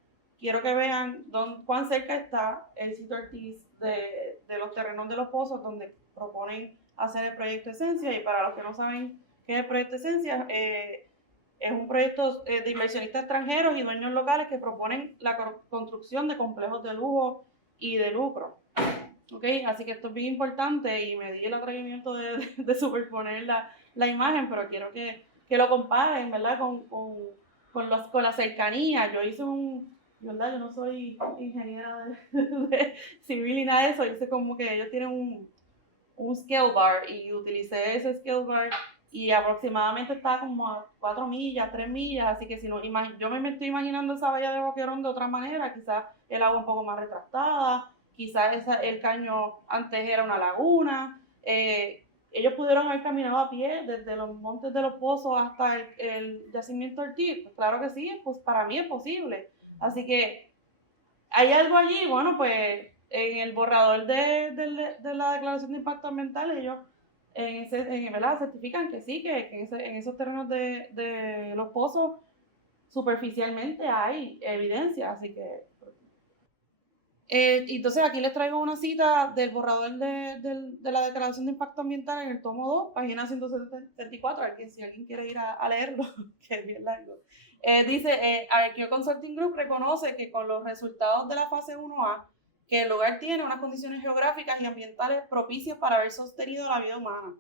Quiero que vean cuán cerca está el sitio Ortiz de los terrenos de los pozos donde proponen hacer el proyecto Esencia. Y para los que no saben qué es el proyecto Esencia, es un proyecto de inversionistas extranjeros y dueños locales que proponen la construcción de complejos de lujo y de lucro. Okay, así que esto es bien importante y me di el atrevimiento de superponer la imagen, pero quiero que lo comparen, ¿verdad? Con la cercanía. Yo hice ¿verdad? Yo no soy ingeniera de civil ni nada de eso. Hice como que ellos tienen un scale bar y utilicé ese scale bar y aproximadamente está como a 4 millas, 3 millas, así que si no, yo me estoy imaginando esa bahía de Boquerón de otra manera, quizás el agua un poco más retractada, quizás el caño antes era una laguna. Ellos pudieron haber caminado a pie desde los montes de los pozos hasta el yacimiento Ortiz. Pues claro que sí, pues para mí es posible. Así que hay algo allí, bueno, pues en el borrador de la declaración de impacto ambiental ellos ¿verdad? Certifican que sí, que en esos terrenos de los pozos superficialmente hay evidencia, así que entonces aquí les traigo una cita del borrador de la declaración de impacto ambiental en el tomo 2, página 174, si alguien quiere ir a leerlo, que es bien largo. Dice, Arqueo Consulting Group reconoce que con los resultados de la fase 1A, que el lugar tiene unas condiciones geográficas y ambientales propicias para haber sostenido la vida humana.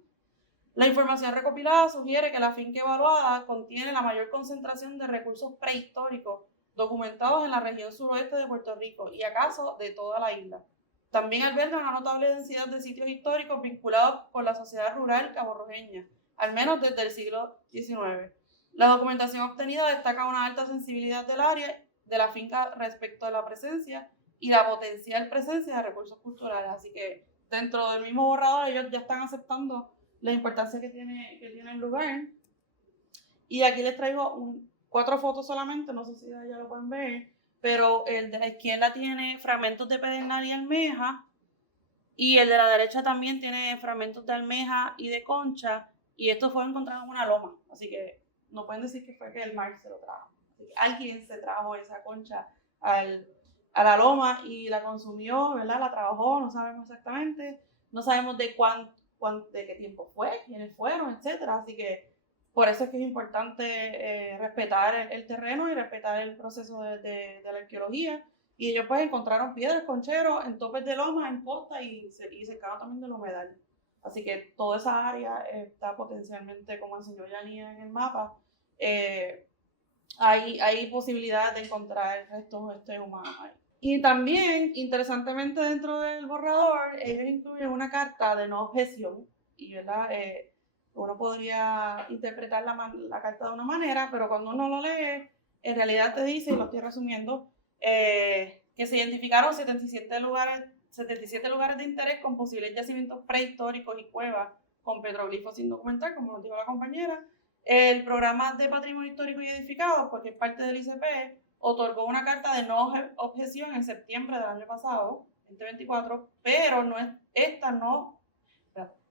La información recopilada sugiere que la finca evaluada contiene la mayor concentración de recursos prehistóricos documentados en la región suroeste de Puerto Rico y acaso de toda la isla. También alberga una notable densidad de sitios históricos vinculados con la sociedad rural caborrojeña, al menos desde el siglo XIX. La documentación obtenida destaca una alta sensibilidad del área de la finca respecto a la presencia y la potencial presencia de recursos culturales. Así que dentro del mismo borrador ellos ya están aceptando la importancia que tiene el lugar. Y aquí les traigo 4 fotos solamente, no sé si ya lo pueden ver, pero el de la izquierda tiene fragmentos de pedernal y almeja, y el de la derecha también tiene fragmentos de almeja y de concha, y esto fue encontrado en una loma, así que no pueden decir que fue que el mar se lo trajo. Así que alguien se trajo esa concha a la loma y la consumió, ¿verdad? La trabajó, no sabemos exactamente, no sabemos de qué tiempo fue, quiénes fueron, etcétera. Así que por eso es que es importante respetar el terreno y respetar el proceso de la arqueología. Y ellos pues encontraron piedras, concheros en topes de loma, en costa y cercano también de la humedal. Así que toda esa área está potencialmente, como enseñó Yanía en el mapa, hay posibilidad de encontrar restos humanos ahí. Y también, interesantemente, dentro del borrador, ellos incluyen una carta de no objeción. Y ¿verdad? Uno podría interpretar la carta de una manera, pero cuando uno lo lee, en realidad te dice, y lo estoy resumiendo, que se identificaron 77 lugares de interés con posibles yacimientos prehistóricos y cuevas con petroglifos sin documentar, como nos dijo la compañera. El programa de patrimonio histórico y edificado, porque es parte del ICP, otorgó una carta de no objeción en septiembre del año pasado, 2024,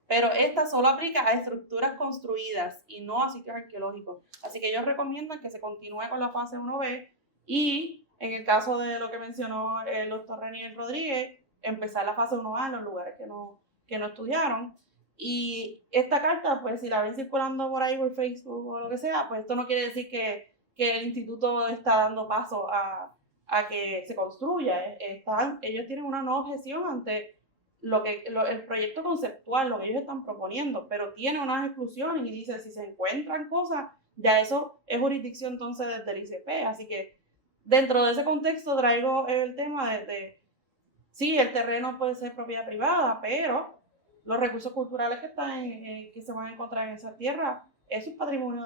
pero esta solo aplica a estructuras construidas y no a sitios arqueológicos. Así que ellos recomiendan que se continúe con la fase 1B y, en el caso de lo que mencionó el doctor Renier Rodríguez, empezar la fase 1A en los lugares que no estudiaron. Y esta carta, pues si la ven circulando por ahí por Facebook o lo que sea, pues esto no quiere decir que el instituto está dando paso a a que se construya. Ellos tienen una no objeción ante el proyecto conceptual, lo que ellos están proponiendo, pero tiene unas exclusiones y dice, si se encuentran cosas, ya eso es jurisdicción entonces desde el ICP. Así que dentro de ese contexto traigo el tema sí, el terreno puede ser propiedad privada, pero los recursos culturales que se van a encontrar en esa tierra, eso es patrimonio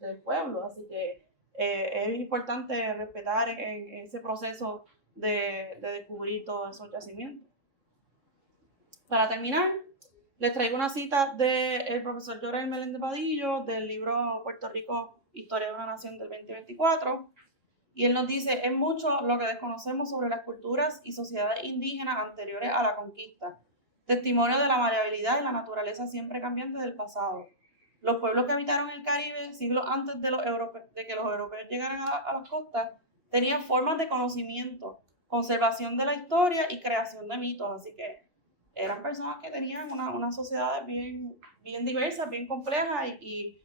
del pueblo. Así que es importante respetar en ese proceso de descubrir todos esos yacimientos. Para terminar, les traigo una cita del profesor Llorel Meléndez Padillo del libro Puerto Rico, Historia de una Nación del 2024, y él nos dice, es mucho lo que desconocemos sobre las culturas y sociedades indígenas anteriores a la conquista, testimonio de la variabilidad y la naturaleza siempre cambiante del pasado. Los pueblos que habitaron el Caribe siglos antes de que los europeos llegaran a las costas tenían formas de conocimiento, conservación de la historia y creación de mitos, así que eran personas que tenían una sociedad bien diversa, bien compleja, y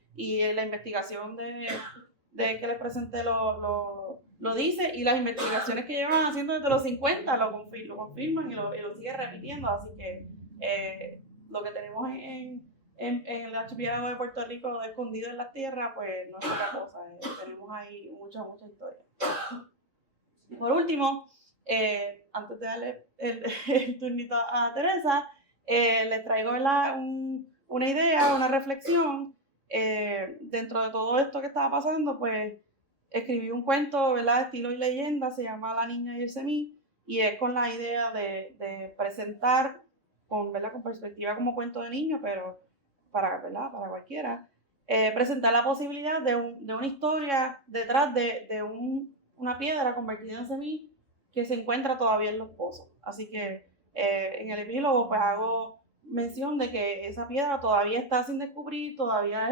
la investigación de que les presenté lo dice, y las investigaciones que llevan haciendo desde los 50 lo confirman y lo sigue repitiendo. Así que lo que tenemos en el archipiélago de Puerto Rico escondido en las tierras, pues no es otra cosa. Tenemos ahí mucha historia. Por último, antes de darle el turnito a Teresa, les traigo una idea, una reflexión. Dentro de todo esto que estaba pasando, pues escribí un cuento, ¿verdad?, estilo y leyenda, se llama La Niña y el Semí, y es con la idea de presentar con perspectiva como cuento de niño, pero para cualquiera, presentar la posibilidad de una historia detrás de una piedra convertida en semilla que se encuentra todavía en los pozos. Así que en el epílogo pues hago mención de que esa piedra todavía está sin descubrir, todavía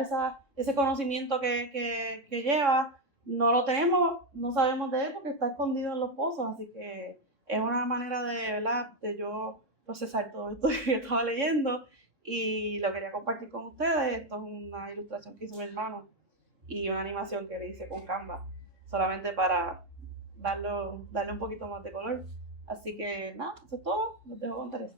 ese conocimiento que lleva no lo tenemos, no sabemos de él porque está escondido en los pozos. Así que es una manera de yo procesar todo esto que estaba leyendo y lo quería compartir con ustedes. Esto es una ilustración que hizo mi hermano y una animación que le hice con Canva, solamente para darle un poquito más de color. Así que nada, eso es todo. Los dejo con Teresa.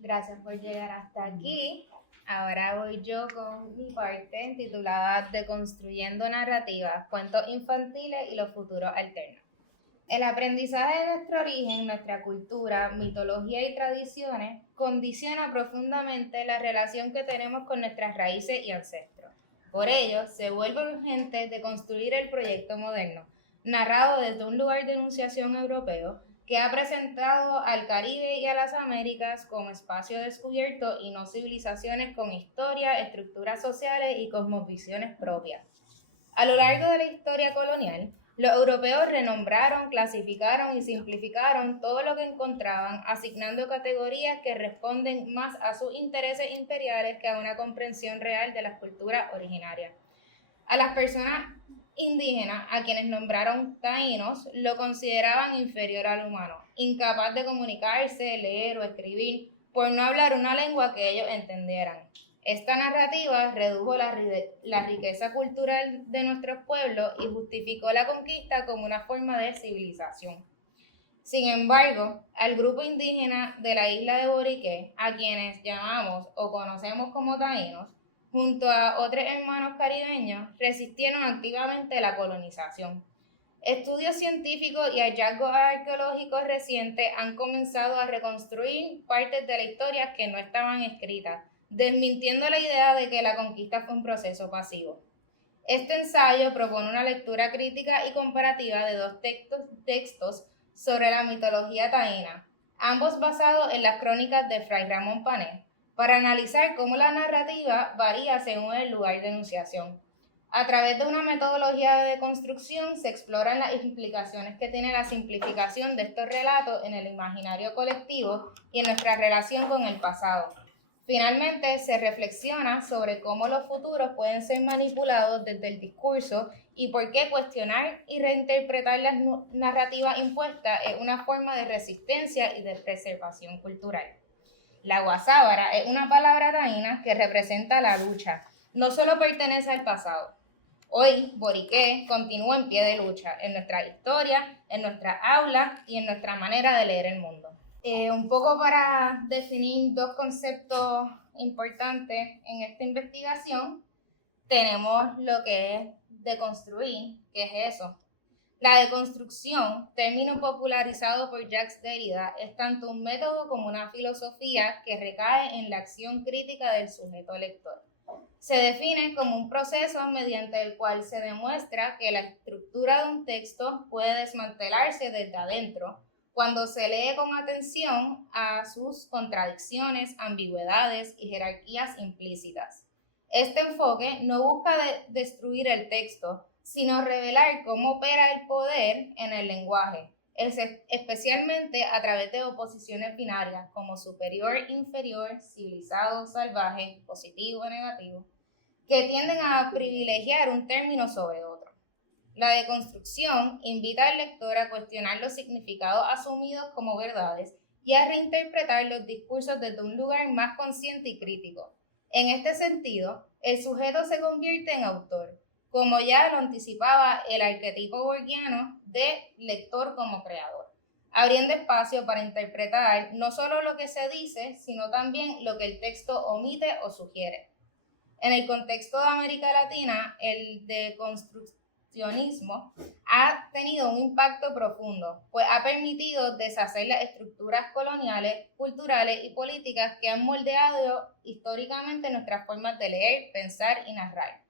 Gracias por llegar hasta aquí. Ahora voy yo con mi parte titulada Deconstruyendo narrativas, cuentos infantiles y los futuros alternos. El aprendizaje de nuestro origen, nuestra cultura, mitología y tradiciones condiciona profundamente la relación que tenemos con nuestras raíces y ancestros. Por ello, se vuelve urgente deconstruir el proyecto moderno, narrado desde un lugar de enunciación europeo, que ha presentado al Caribe y a las Américas como espacio descubierto y no civilizaciones con historia, estructuras sociales y cosmovisiones propias. A lo largo de la historia colonial, los europeos renombraron, clasificaron y simplificaron todo lo que encontraban, asignando categorías que responden más a sus intereses imperiales que a una comprensión real de las culturas originarias. A las personas indígenas, a quienes nombraron taínos, lo consideraban inferior al humano, incapaz de comunicarse, leer o escribir, por no hablar una lengua que ellos entendieran. Esta narrativa redujo la riqueza cultural de nuestros pueblos y justificó la conquista como una forma de civilización. Sin embargo, al grupo indígena de la isla de Borique, a quienes llamamos o conocemos como taínos, junto a otros hermanos caribeños, resistieron activamente la colonización. Estudios científicos y hallazgos arqueológicos recientes han comenzado a reconstruir partes de la historia que no estaban escritas, desmintiendo la idea de que la conquista fue un proceso pasivo. Este ensayo propone una lectura crítica y comparativa de dos textos sobre la mitología taína, ambos basados en las crónicas de Fray Ramón Pané, para analizar cómo la narrativa varía según el lugar de enunciación. A través de una metodología de deconstrucción se exploran las implicaciones que tiene la simplificación de estos relatos en el imaginario colectivo y en nuestra relación con el pasado. Finalmente, se reflexiona sobre cómo los futuros pueden ser manipulados desde el discurso y por qué cuestionar y reinterpretar las narrativas impuestas es una forma de resistencia y de preservación cultural. La guasábara es una palabra taína que representa la lucha. No solo pertenece al pasado. Hoy, Boriqué continúa en pie de lucha en nuestra historia, en nuestra aula y en nuestra manera de leer el mundo. Un poco para definir dos conceptos importantes en esta investigación, tenemos lo que es deconstruir, ¿qué es eso? La deconstrucción, término popularizado por Jacques Derrida, es tanto un método como una filosofía que recae en la acción crítica del sujeto lector. Se define como un proceso mediante el cual se demuestra que la estructura de un texto puede desmantelarse desde adentro cuando se lee con atención a sus contradicciones, ambigüedades y jerarquías implícitas. Este enfoque no busca destruir el texto, sino revelar cómo opera el poder en el lenguaje, especialmente a través de oposiciones binarias como superior, inferior, civilizado, salvaje, positivo, negativo, que tienden a privilegiar un término sobre otro. La deconstrucción invita al lector a cuestionar los significados asumidos como verdades y a reinterpretar los discursos desde un lugar más consciente y crítico. En este sentido, el sujeto se convierte en autor, como ya lo anticipaba el arquetipo borgiano de lector como creador, abriendo espacio para interpretar no solo lo que se dice, sino también lo que el texto omite o sugiere. En el contexto de América Latina, el deconstruccionismo ha tenido un impacto profundo, pues ha permitido deshacer las estructuras coloniales, culturales y políticas que han moldeado históricamente nuestras formas de leer, pensar y narrar.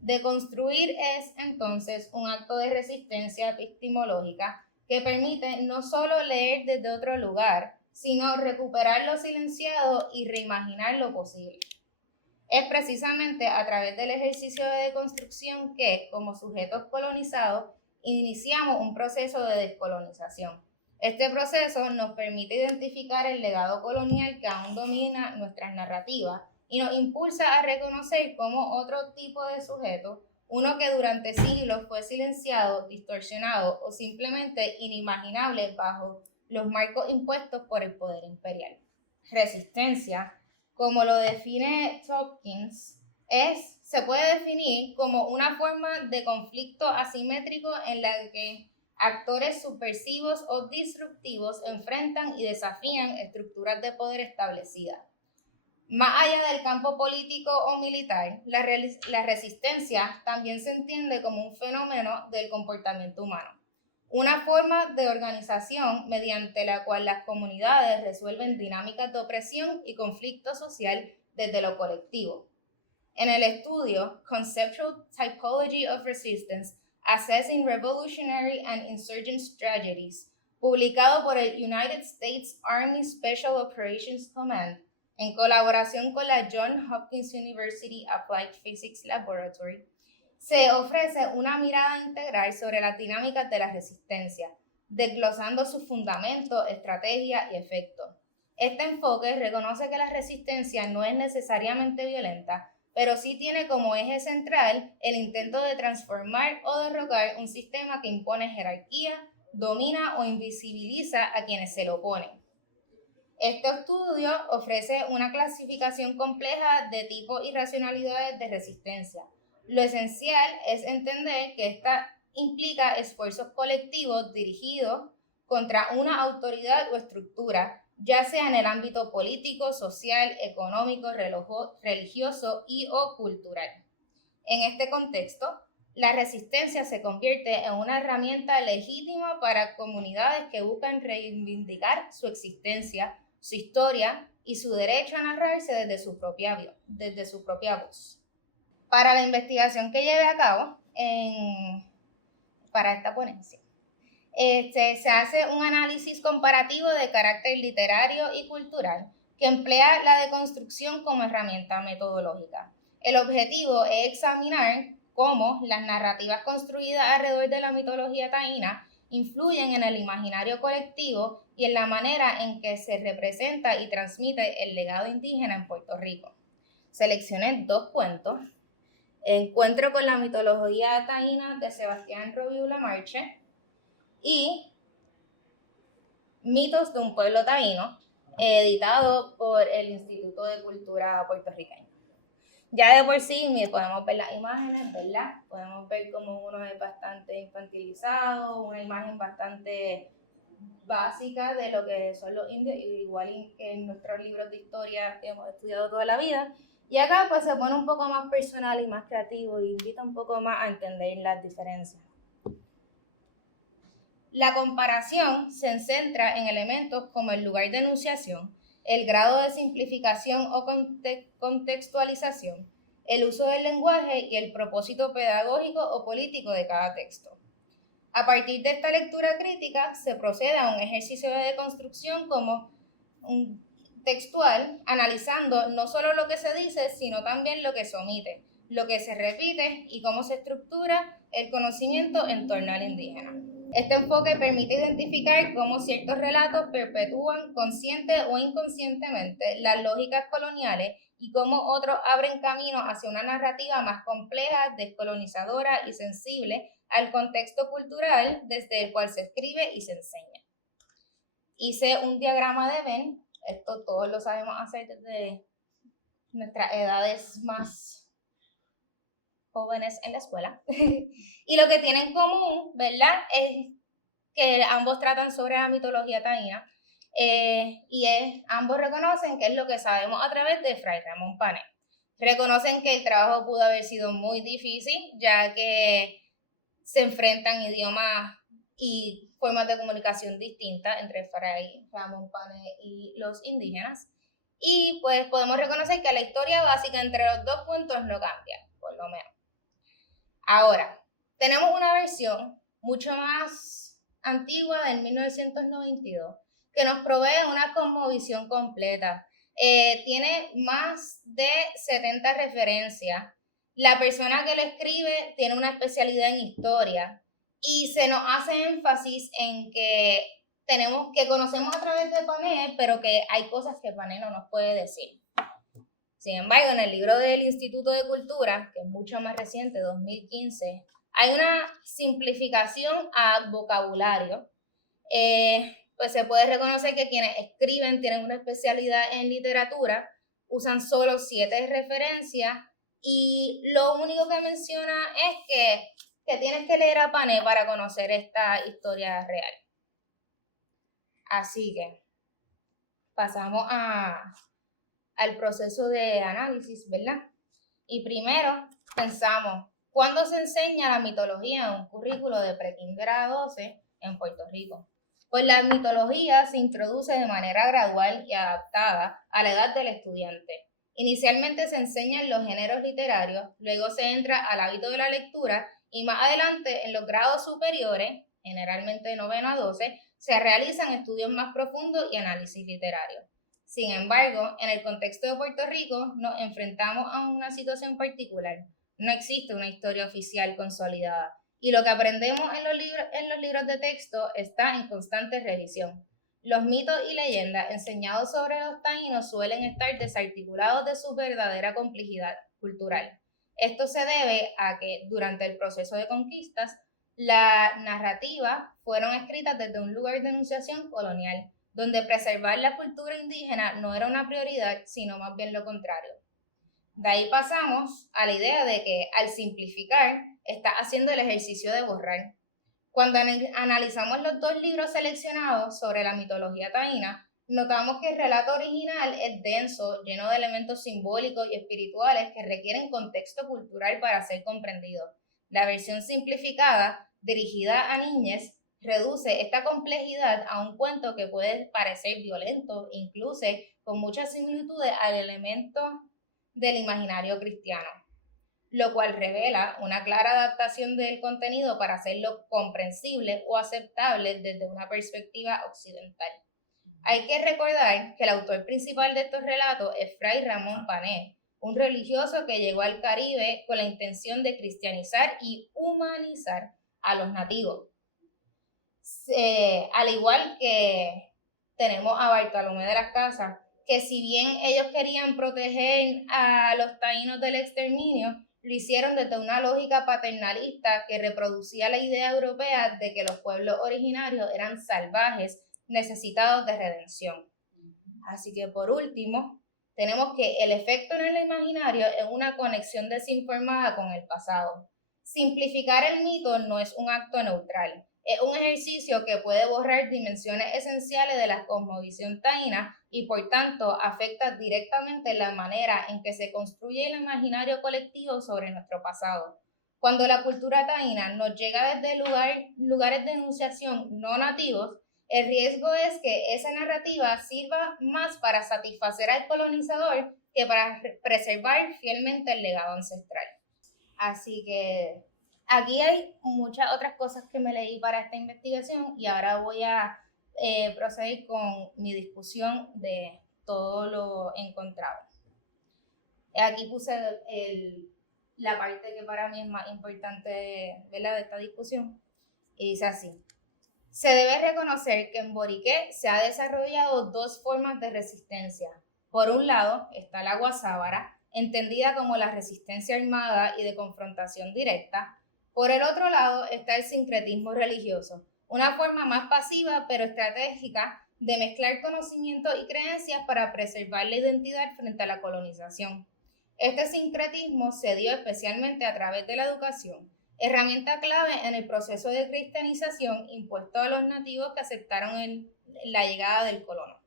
Deconstruir es entonces un acto de resistencia epistemológica que permite no solo leer desde otro lugar, sino recuperar lo silenciado y reimaginar lo posible. Es precisamente a través del ejercicio de deconstrucción que, como sujetos colonizados, iniciamos un proceso de descolonización. Este proceso nos permite identificar el legado colonial que aún domina nuestras narrativas y nos impulsa a reconocer como otro tipo de sujeto, uno que durante siglos fue silenciado, distorsionado o simplemente inimaginable bajo los marcos impuestos por el poder imperial. Resistencia, como lo define Tompkins, se puede definir como una forma de conflicto asimétrico en la que actores subversivos o disruptivos enfrentan y desafían estructuras de poder establecidas. Más allá del campo político o militar, la resistencia también se entiende como un fenómeno del comportamiento humano, una forma de organización mediante la cual las comunidades resuelven dinámicas de opresión y conflicto social desde lo colectivo. En el estudio Conceptual Typology of Resistance, Assessing Revolutionary and Insurgent Strategies, publicado por el United States Army Special Operations Command, en colaboración con la Johns Hopkins University Applied Physics Laboratory, se ofrece una mirada integral sobre las dinámicas de la resistencia, desglosando sus fundamentos, estrategias y efectos. Este enfoque reconoce que la resistencia no es necesariamente violenta, pero sí tiene como eje central el intento de transformar o derrocar un sistema que impone jerarquía, domina o invisibiliza a quienes se lo oponen. Este estudio ofrece una clasificación compleja de tipos y racionalidades de resistencia. Lo esencial es entender que esta implica esfuerzos colectivos dirigidos contra una autoridad o estructura, ya sea en el ámbito político, social, económico, religioso y o cultural. En este contexto, la resistencia se convierte en una herramienta legítima para comunidades que buscan reivindicar su existencia, su historia y su derecho a narrarse desde su propia voz. Para la investigación que lleve a cabo para esta ponencia, se hace un análisis comparativo de carácter literario y cultural que emplea la deconstrucción como herramienta metodológica. El objetivo es examinar cómo las narrativas construidas alrededor de la mitología taína influyen en el imaginario colectivo y en la manera en que se representa y transmite el legado indígena en Puerto Rico. Seleccioné 2 cuentos: Encuentro con la mitología taína de Sebastián Robiú Lamarche y Mitos de un pueblo taíno, editado por el Instituto de Cultura Puertorriqueño. Ya de por sí podemos ver las imágenes, ¿verdad? Podemos ver como uno es bastante infantilizado, una imagen bastante básica de lo que son los indios, igual que en nuestros libros de historia que hemos estudiado toda la vida. Y acá pues se pone un poco más personal y más creativo y invita un poco más a entender las diferencias. La comparación se centra en elementos como el lugar de enunciación, el grado de simplificación o contextualización, el uso del lenguaje y el propósito pedagógico o político de cada texto. A partir de esta lectura crítica se procede a un ejercicio de deconstrucción como un textual, analizando no solo lo que se dice, sino también lo que se omite, lo que se repite y cómo se estructura el conocimiento en torno al indígena. Este enfoque permite identificar cómo ciertos relatos perpetúan consciente o inconscientemente las lógicas coloniales y cómo otros abren camino hacia una narrativa más compleja, descolonizadora y sensible al contexto cultural desde el cual se escribe y se enseña. Hice un diagrama de Venn, esto todos lo sabemos hacer desde nuestras edades más jóvenes en la escuela. Y lo que tienen en común, ¿verdad?, es que ambos tratan sobre la mitología taína ambos reconocen que es lo que sabemos a través de Fray Ramón Pané. Reconocen que el trabajo pudo haber sido muy difícil, ya que se enfrentan idiomas y formas de comunicación distintas entre Fray Ramón Pané y los indígenas. Y pues podemos reconocer que la historia básica entre los dos puntos no cambia, por lo menos. Ahora, tenemos una versión mucho más antigua del 1992 que nos provee una cosmovisión completa. Tiene más de 70 referencias. La persona que lo escribe tiene una especialidad en historia y se nos hace énfasis en que conocemos a través de Pané, pero que hay cosas que Pané no nos puede decir. Sin embargo, en el libro del Instituto de Cultura, que es mucho más reciente, 2015, hay una simplificación a vocabulario. Pues se puede reconocer que quienes escriben tienen una especialidad en literatura, usan solo 7 referencias y lo único que menciona es que tienes que leer a Pané para conocer esta historia real. Así que pasamos al proceso de análisis, ¿verdad? Y primero pensamos, ¿cuándo se enseña la mitología en un currículo de prekinder a 12 en Puerto Rico? Pues la mitología se introduce de manera gradual y adaptada a la edad del estudiante. Inicialmente se enseñan los géneros literarios, luego se entra al hábito de la lectura y más adelante en los grados superiores, generalmente de 9 a 12, se realizan estudios más profundos y análisis literario. Sin embargo, en el contexto de Puerto Rico nos enfrentamos a una situación particular. No existe una historia oficial consolidada y lo que aprendemos en los libros de texto está en constante revisión. Los mitos y leyendas enseñados sobre los taínos suelen estar desarticulados de su verdadera complejidad cultural. Esto se debe a que durante el proceso de conquistas, las narrativas fueron escritas desde un lugar de enunciación colonial, donde preservar la cultura indígena no era una prioridad, sino más bien lo contrario. De ahí pasamos a la idea de que al simplificar, está haciendo el ejercicio de borrar. Cuando analizamos los 2 libros seleccionados sobre la mitología taína, notamos que el relato original es denso, lleno de elementos simbólicos y espirituales que requieren contexto cultural para ser comprendido. La versión simplificada, dirigida a niñas, reduce esta complejidad a un cuento que puede parecer violento, incluso con muchas similitudes al elemento del imaginario cristiano, lo cual revela una clara adaptación del contenido para hacerlo comprensible o aceptable desde una perspectiva occidental. Hay que recordar que el autor principal de estos relatos es Fray Ramón Pané, un religioso que llegó al Caribe con la intención de cristianizar y humanizar a los nativos. Al igual que tenemos a Bartolomé de las Casas, que si bien ellos querían proteger a los taínos del exterminio, lo hicieron desde una lógica paternalista que reproducía la idea europea de que los pueblos originarios eran salvajes, necesitados de redención. Así que por último, Tenemos que el efecto en el imaginario es una conexión desinformada con el pasado. Simplificar el mito no es un acto neutral, es un ejercicio que puede borrar dimensiones esenciales de la cosmovisión taína y por tanto afecta directamente la manera en que se construye el imaginario colectivo sobre nuestro pasado. Cuando la cultura taína nos llega desde lugares de enunciación no nativos, el riesgo es que esa narrativa sirva más para satisfacer al colonizador que para preservar fielmente el legado ancestral. Así que aquí hay muchas otras cosas que me leí para esta investigación y ahora voy a proceder con mi discusión de todo lo encontrado. Aquí puse la parte que para mí es más importante, ¿verdad?, de esta discusión, y dice así. Se debe reconocer que en Boriqué se ha desarrollado dos formas de resistencia. Por un lado está la guasábara, entendida como la resistencia armada y de confrontación directa. Por el otro lado está el sincretismo religioso, una forma más pasiva pero estratégica de mezclar conocimiento y creencias para preservar la identidad frente a la colonización. Este sincretismo se dio especialmente a través de la educación, herramienta clave en el proceso de cristianización impuesto a los nativos que aceptaron la llegada del colono.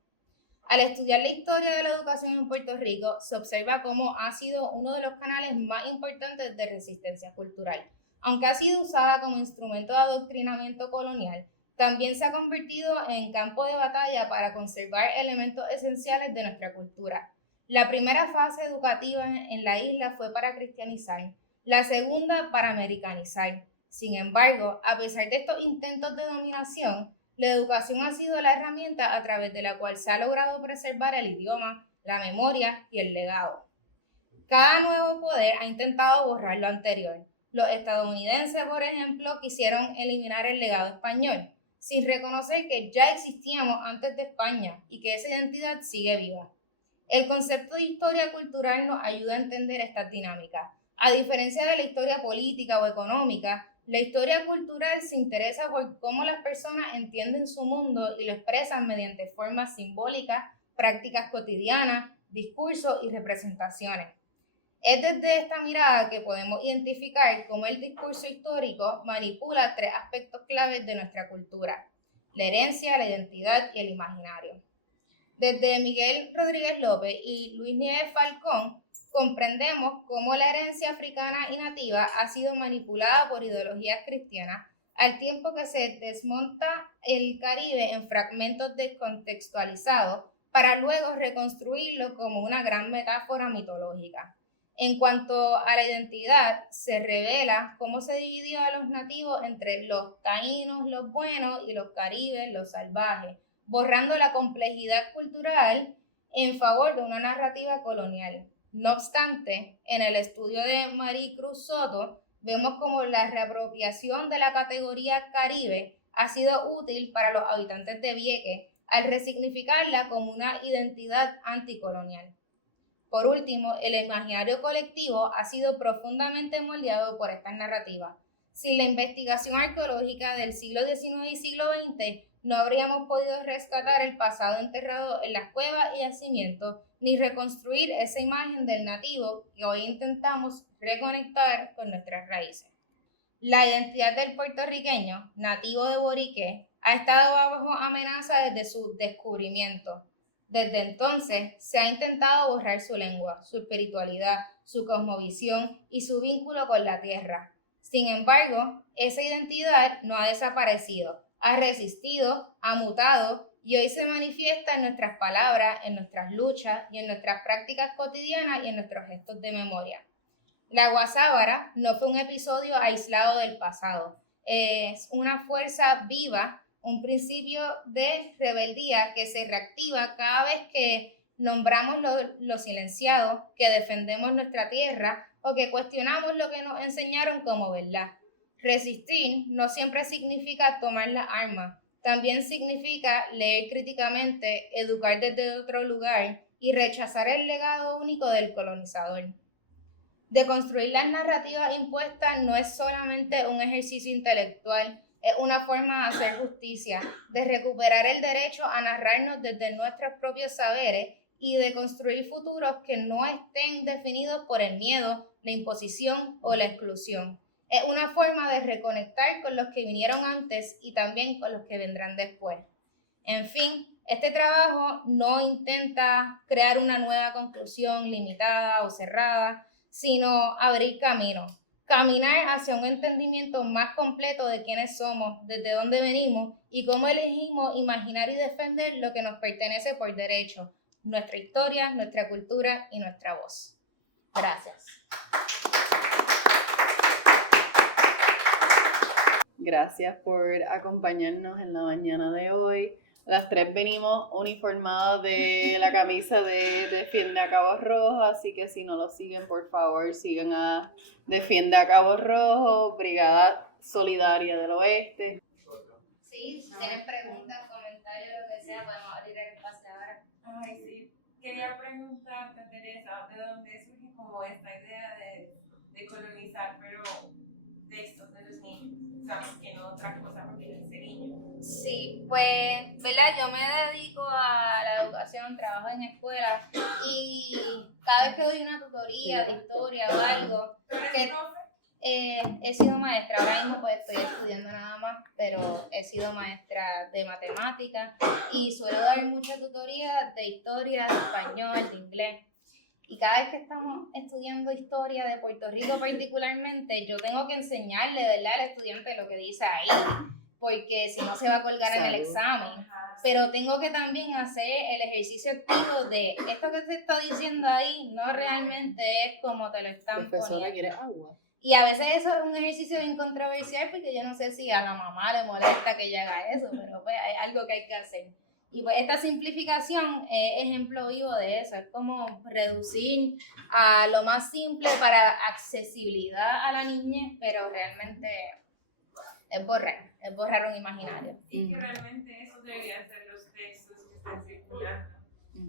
Al estudiar la historia de la educación en Puerto Rico, se observa cómo ha sido uno de los canales más importantes de resistencia cultural. Aunque ha sido usada como instrumento de adoctrinamiento colonial, también se ha convertido en campo de batalla para conservar elementos esenciales de nuestra cultura. La primera fase educativa en la isla fue para cristianizar, la segunda para americanizar. Sin embargo, a pesar de estos intentos de dominación, la educación ha sido la herramienta a través de la cual se ha logrado preservar el idioma, la memoria y el legado. Cada nuevo poder ha intentado borrar lo anterior. Los estadounidenses, por ejemplo, quisieron eliminar el legado español, sin reconocer que ya existíamos antes de España y que esa identidad sigue viva. El concepto de historia cultural nos ayuda a entender estas dinámicas. A diferencia de la historia política o económica, la historia cultural se interesa por cómo las personas entienden su mundo y lo expresan mediante formas simbólicas, prácticas cotidianas, discursos y representaciones. Es desde esta mirada que podemos identificar cómo el discurso histórico manipula tres aspectos claves de nuestra cultura: la herencia, la identidad y el imaginario. Desde Miguel Rodríguez López y Luis Nieves Falcón, comprendemos cómo la herencia africana y nativa ha sido manipulada por ideologías cristianas, al tiempo que se desmonta el Caribe en fragmentos descontextualizados para luego reconstruirlo como una gran metáfora mitológica. En cuanto a la identidad, se revela cómo se dividió a los nativos entre los taínos, los buenos, y los caribes, los salvajes, borrando la complejidad cultural en favor de una narrativa colonial. No obstante, en el estudio de Maricruz Soto, vemos cómo la reapropiación de la categoría Caribe ha sido útil para los habitantes de Vieques al resignificarla como una identidad anticolonial. Por último, el imaginario colectivo ha sido profundamente moldeado por estas narrativas. Sin la investigación arqueológica del siglo XIX y siglo XX, no habríamos podido rescatar el pasado enterrado en las cuevas y yacimientos, ni reconstruir esa imagen del nativo que hoy intentamos reconectar con nuestras raíces. La identidad del puertorriqueño, nativo de Boriqué, ha estado bajo amenaza desde su descubrimiento. Desde entonces se ha intentado borrar su lengua, su espiritualidad, su cosmovisión y su vínculo con la tierra. Sin embargo, esa identidad no ha desaparecido, ha resistido, ha mutado y hoy se manifiesta en nuestras palabras, en nuestras luchas y en nuestras prácticas cotidianas y en nuestros gestos de memoria. La guasábara no fue un episodio aislado del pasado, es una fuerza viva, un principio de rebeldía que se reactiva cada vez que nombramos lo silenciado, que defendemos nuestra tierra o que cuestionamos lo que nos enseñaron como verdad. Resistir no siempre significa tomar las armas, también significa leer críticamente, educar desde otro lugar y rechazar el legado único del colonizador. Deconstruir las narrativas impuestas no es solamente un ejercicio intelectual, es una forma de hacer justicia, de recuperar el derecho a narrarnos desde nuestros propios saberes y de construir futuros que no estén definidos por el miedo, la imposición o la exclusión. Es una forma de reconectar con los que vinieron antes y también con los que vendrán después. En fin, este trabajo no intenta crear una nueva conclusión limitada o cerrada, sino abrir camino, caminar hacia un entendimiento más completo de quiénes somos, desde dónde venimos y cómo elegimos imaginar y defender lo que nos pertenece por derecho, nuestra historia, nuestra cultura y nuestra voz. Gracias. Gracias por acompañarnos en la mañana de hoy. Las tres venimos uniformadas de la camisa de Defiende a Cabo Rojo, así que si no lo siguen, por favor, sigan a Defiende a Cabo Rojo, Brigada Solidaria del Oeste. Sí, si tienen preguntas, comentarios, lo que sea, podemos abrir el espacio ahora. Ay, sí. Quería preguntarte, Teresa, ¿de dónde surge como esta idea de colonizar, pero de estos, de los niños? Sabes que no otra cosa porque yo soy niño. Sí, pues, ¿verdad? Yo me dedico a la educación, trabajo en escuelas y cada vez que doy una tutoría de historia o algo, ¿Tú eres que profe? he sido maestra, ahora mismo pues estoy estudiando nada más, pero he sido maestra de matemáticas y suelo dar muchas tutorías de historia, de español, de inglés. Y cada vez que estamos estudiando historia de Puerto Rico particularmente, yo tengo que enseñarle, ¿verdad?, al estudiante lo que dice ahí, porque si no se va a colgar en el examen. Ajá. Pero tengo que también hacer el ejercicio activo de esto que se está diciendo ahí no realmente es como te lo están Profesora, poniendo. ¿quieres agua? Y a veces eso es un ejercicio bien controversial porque yo no sé si a la mamá le molesta que ella haga eso, pero pues hay algo que hay que hacer. Y pues esta simplificación es ejemplo vivo de eso, es como reducir a lo más simple para accesibilidad a la niñez, pero realmente es borrar un imaginario. Y que realmente eso deberían ser los textos que están circulando,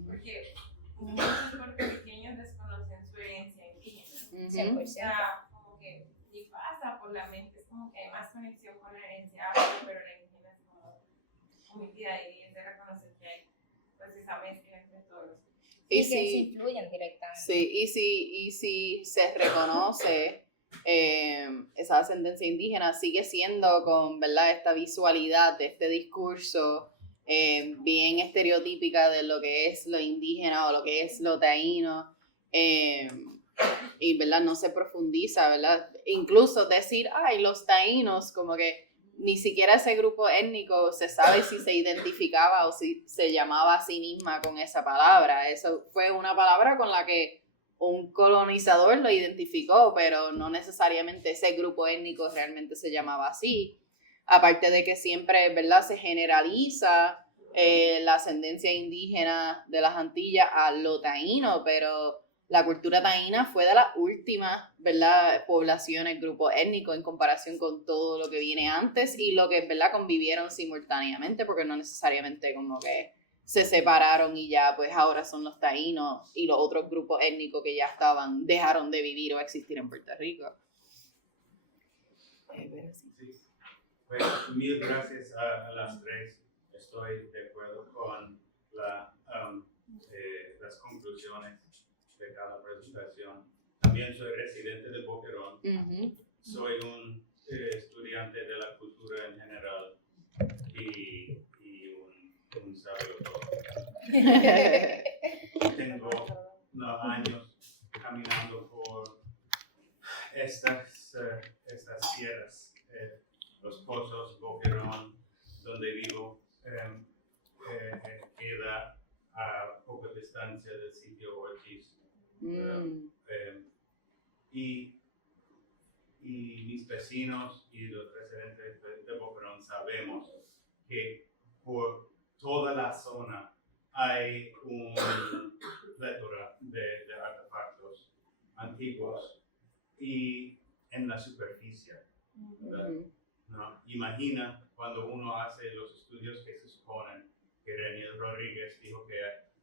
porque muchos puertorriqueños desconocen su herencia indígena. 100%. O sea, como que ni pasa por la mente, es como que hay más conexión con la herencia afro, pero la indígena es como omitida y es de reconocer que hay pues esa mezcla entre todos. Y Y que se si, influyen directamente. sí, y si se reconoce esa ascendencia indígena, sigue siendo con, ¿verdad?, esta visualidad de este discurso bien estereotípica de lo que es lo indígena o lo que es lo taíno, y, ¿verdad?, no se profundiza, ¿verdad? Incluso decir, ay, los taínos, como que ni siquiera ese grupo étnico se sabe si se identificaba o si se llamaba a sí misma con esa palabra. Eso fue una palabra con la que un colonizador lo identificó, pero no necesariamente ese grupo étnico realmente se llamaba así. Aparte de que siempre, ¿verdad?, se generaliza la ascendencia indígena de las Antillas a lo taíno, pero la cultura taína fue de las últimas, ¿verdad?, poblaciones, grupos étnicos en comparación con todo lo que viene antes y lo que, ¿verdad?, convivieron simultáneamente, porque no necesariamente como que se separaron y ya pues ahora son los taínos y los otros grupos étnicos que ya dejaron de vivir o existir en Puerto Rico. Pero sí. Sí. Pues mil gracias a las tres. Estoy de acuerdo con las conclusiones de cada presentación. También soy residente de Boquerón. Soy un estudiante de la cultura en general y un sabio todo. Tengo años caminando por estas tierras, los pozos, Boquerón, donde vivo, queda a poca distancia del sitio Ortiz. Y mis vecinos y los residentes de Boquerón sabemos que por toda la zona hay una plétora de artefactos antiguos y en la superficie. ¿No? Imagina cuando uno hace los estudios que se suponen que Reniel Rodríguez dijo que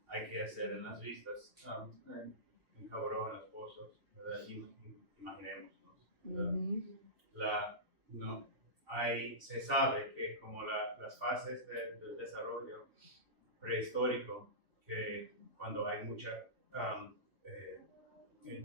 hay que hacer en las vistas, en Cabo Rojo, en los pozos, imaginémonos. Se sabe que como las fases del desarrollo prehistórico, que cuando hay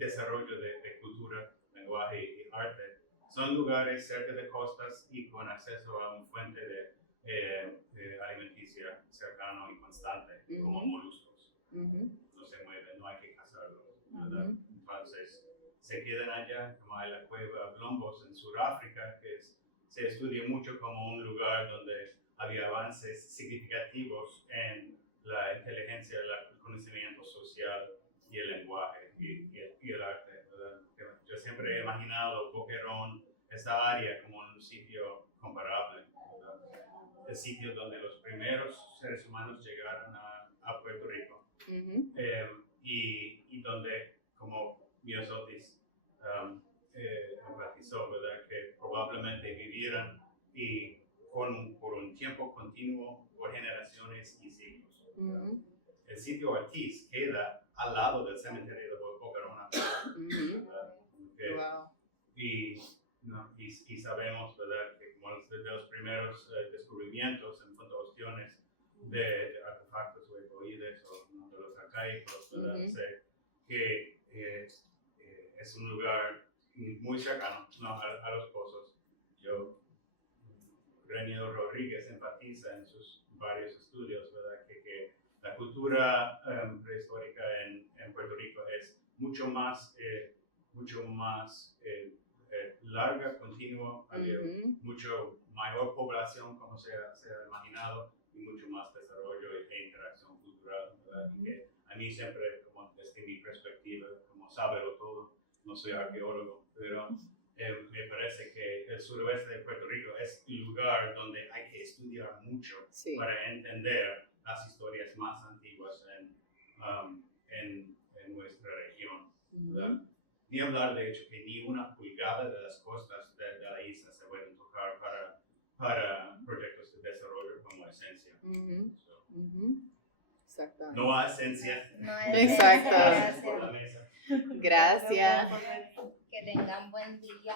desarrollo de cultura, lenguaje y arte. Son lugares cerca de costas y con acceso a una fuente de alimenticia cercano y constante, como moluscos. No se mueven, no hay que cazarlos, ¿verdad? Entonces, se quedan allá, como hay la cueva Blombos en Sudáfrica, que se estudia mucho como un lugar donde había avances significativos en la inteligencia, el conocimiento social y el lenguaje y el arte, ¿verdad? Yo siempre he imaginado Boquerón, esa área, como un sitio comparable, ¿verdad? El sitio donde los primeros seres humanos llegaron a Puerto Rico. Y donde, como Myosotis enfatizó, ¿verdad? Que probablemente vivieran y por un tiempo continuo, por generaciones y siglos. El sitio Ortiz queda al lado del cementerio de Boquerón. Wow. Y sabemos, ¿verdad? Que como de los primeros descubrimientos en puntuaciones de artefactos huecoides o de los arcaicos, ¿verdad? Sé que es un lugar muy cercano, ¿no? a los pozos. Reñido Rodríguez enfatiza en sus varios estudios, ¿verdad? Que la cultura prehistórica en Puerto Rico es mucho más larga, continua, había mucho mayor población como se ha imaginado y mucho más desarrollo e interacción cultural, ¿verdad? Y que a mí siempre, como desde mi perspectiva, como saberlo todo, no soy arqueólogo, pero me parece que el suroeste de Puerto Rico es el lugar donde hay que estudiar mucho para entender las historias más antiguas en nuestra región, ¿verdad? Ni hablar de hecho que ni una pulgada de las costas de la isla se pueden tocar para proyectos de desarrollo como esencia. Exactamente. No a esencia. No es Exacto. Gracias por la mesa. Gracias. Que tengan buen día.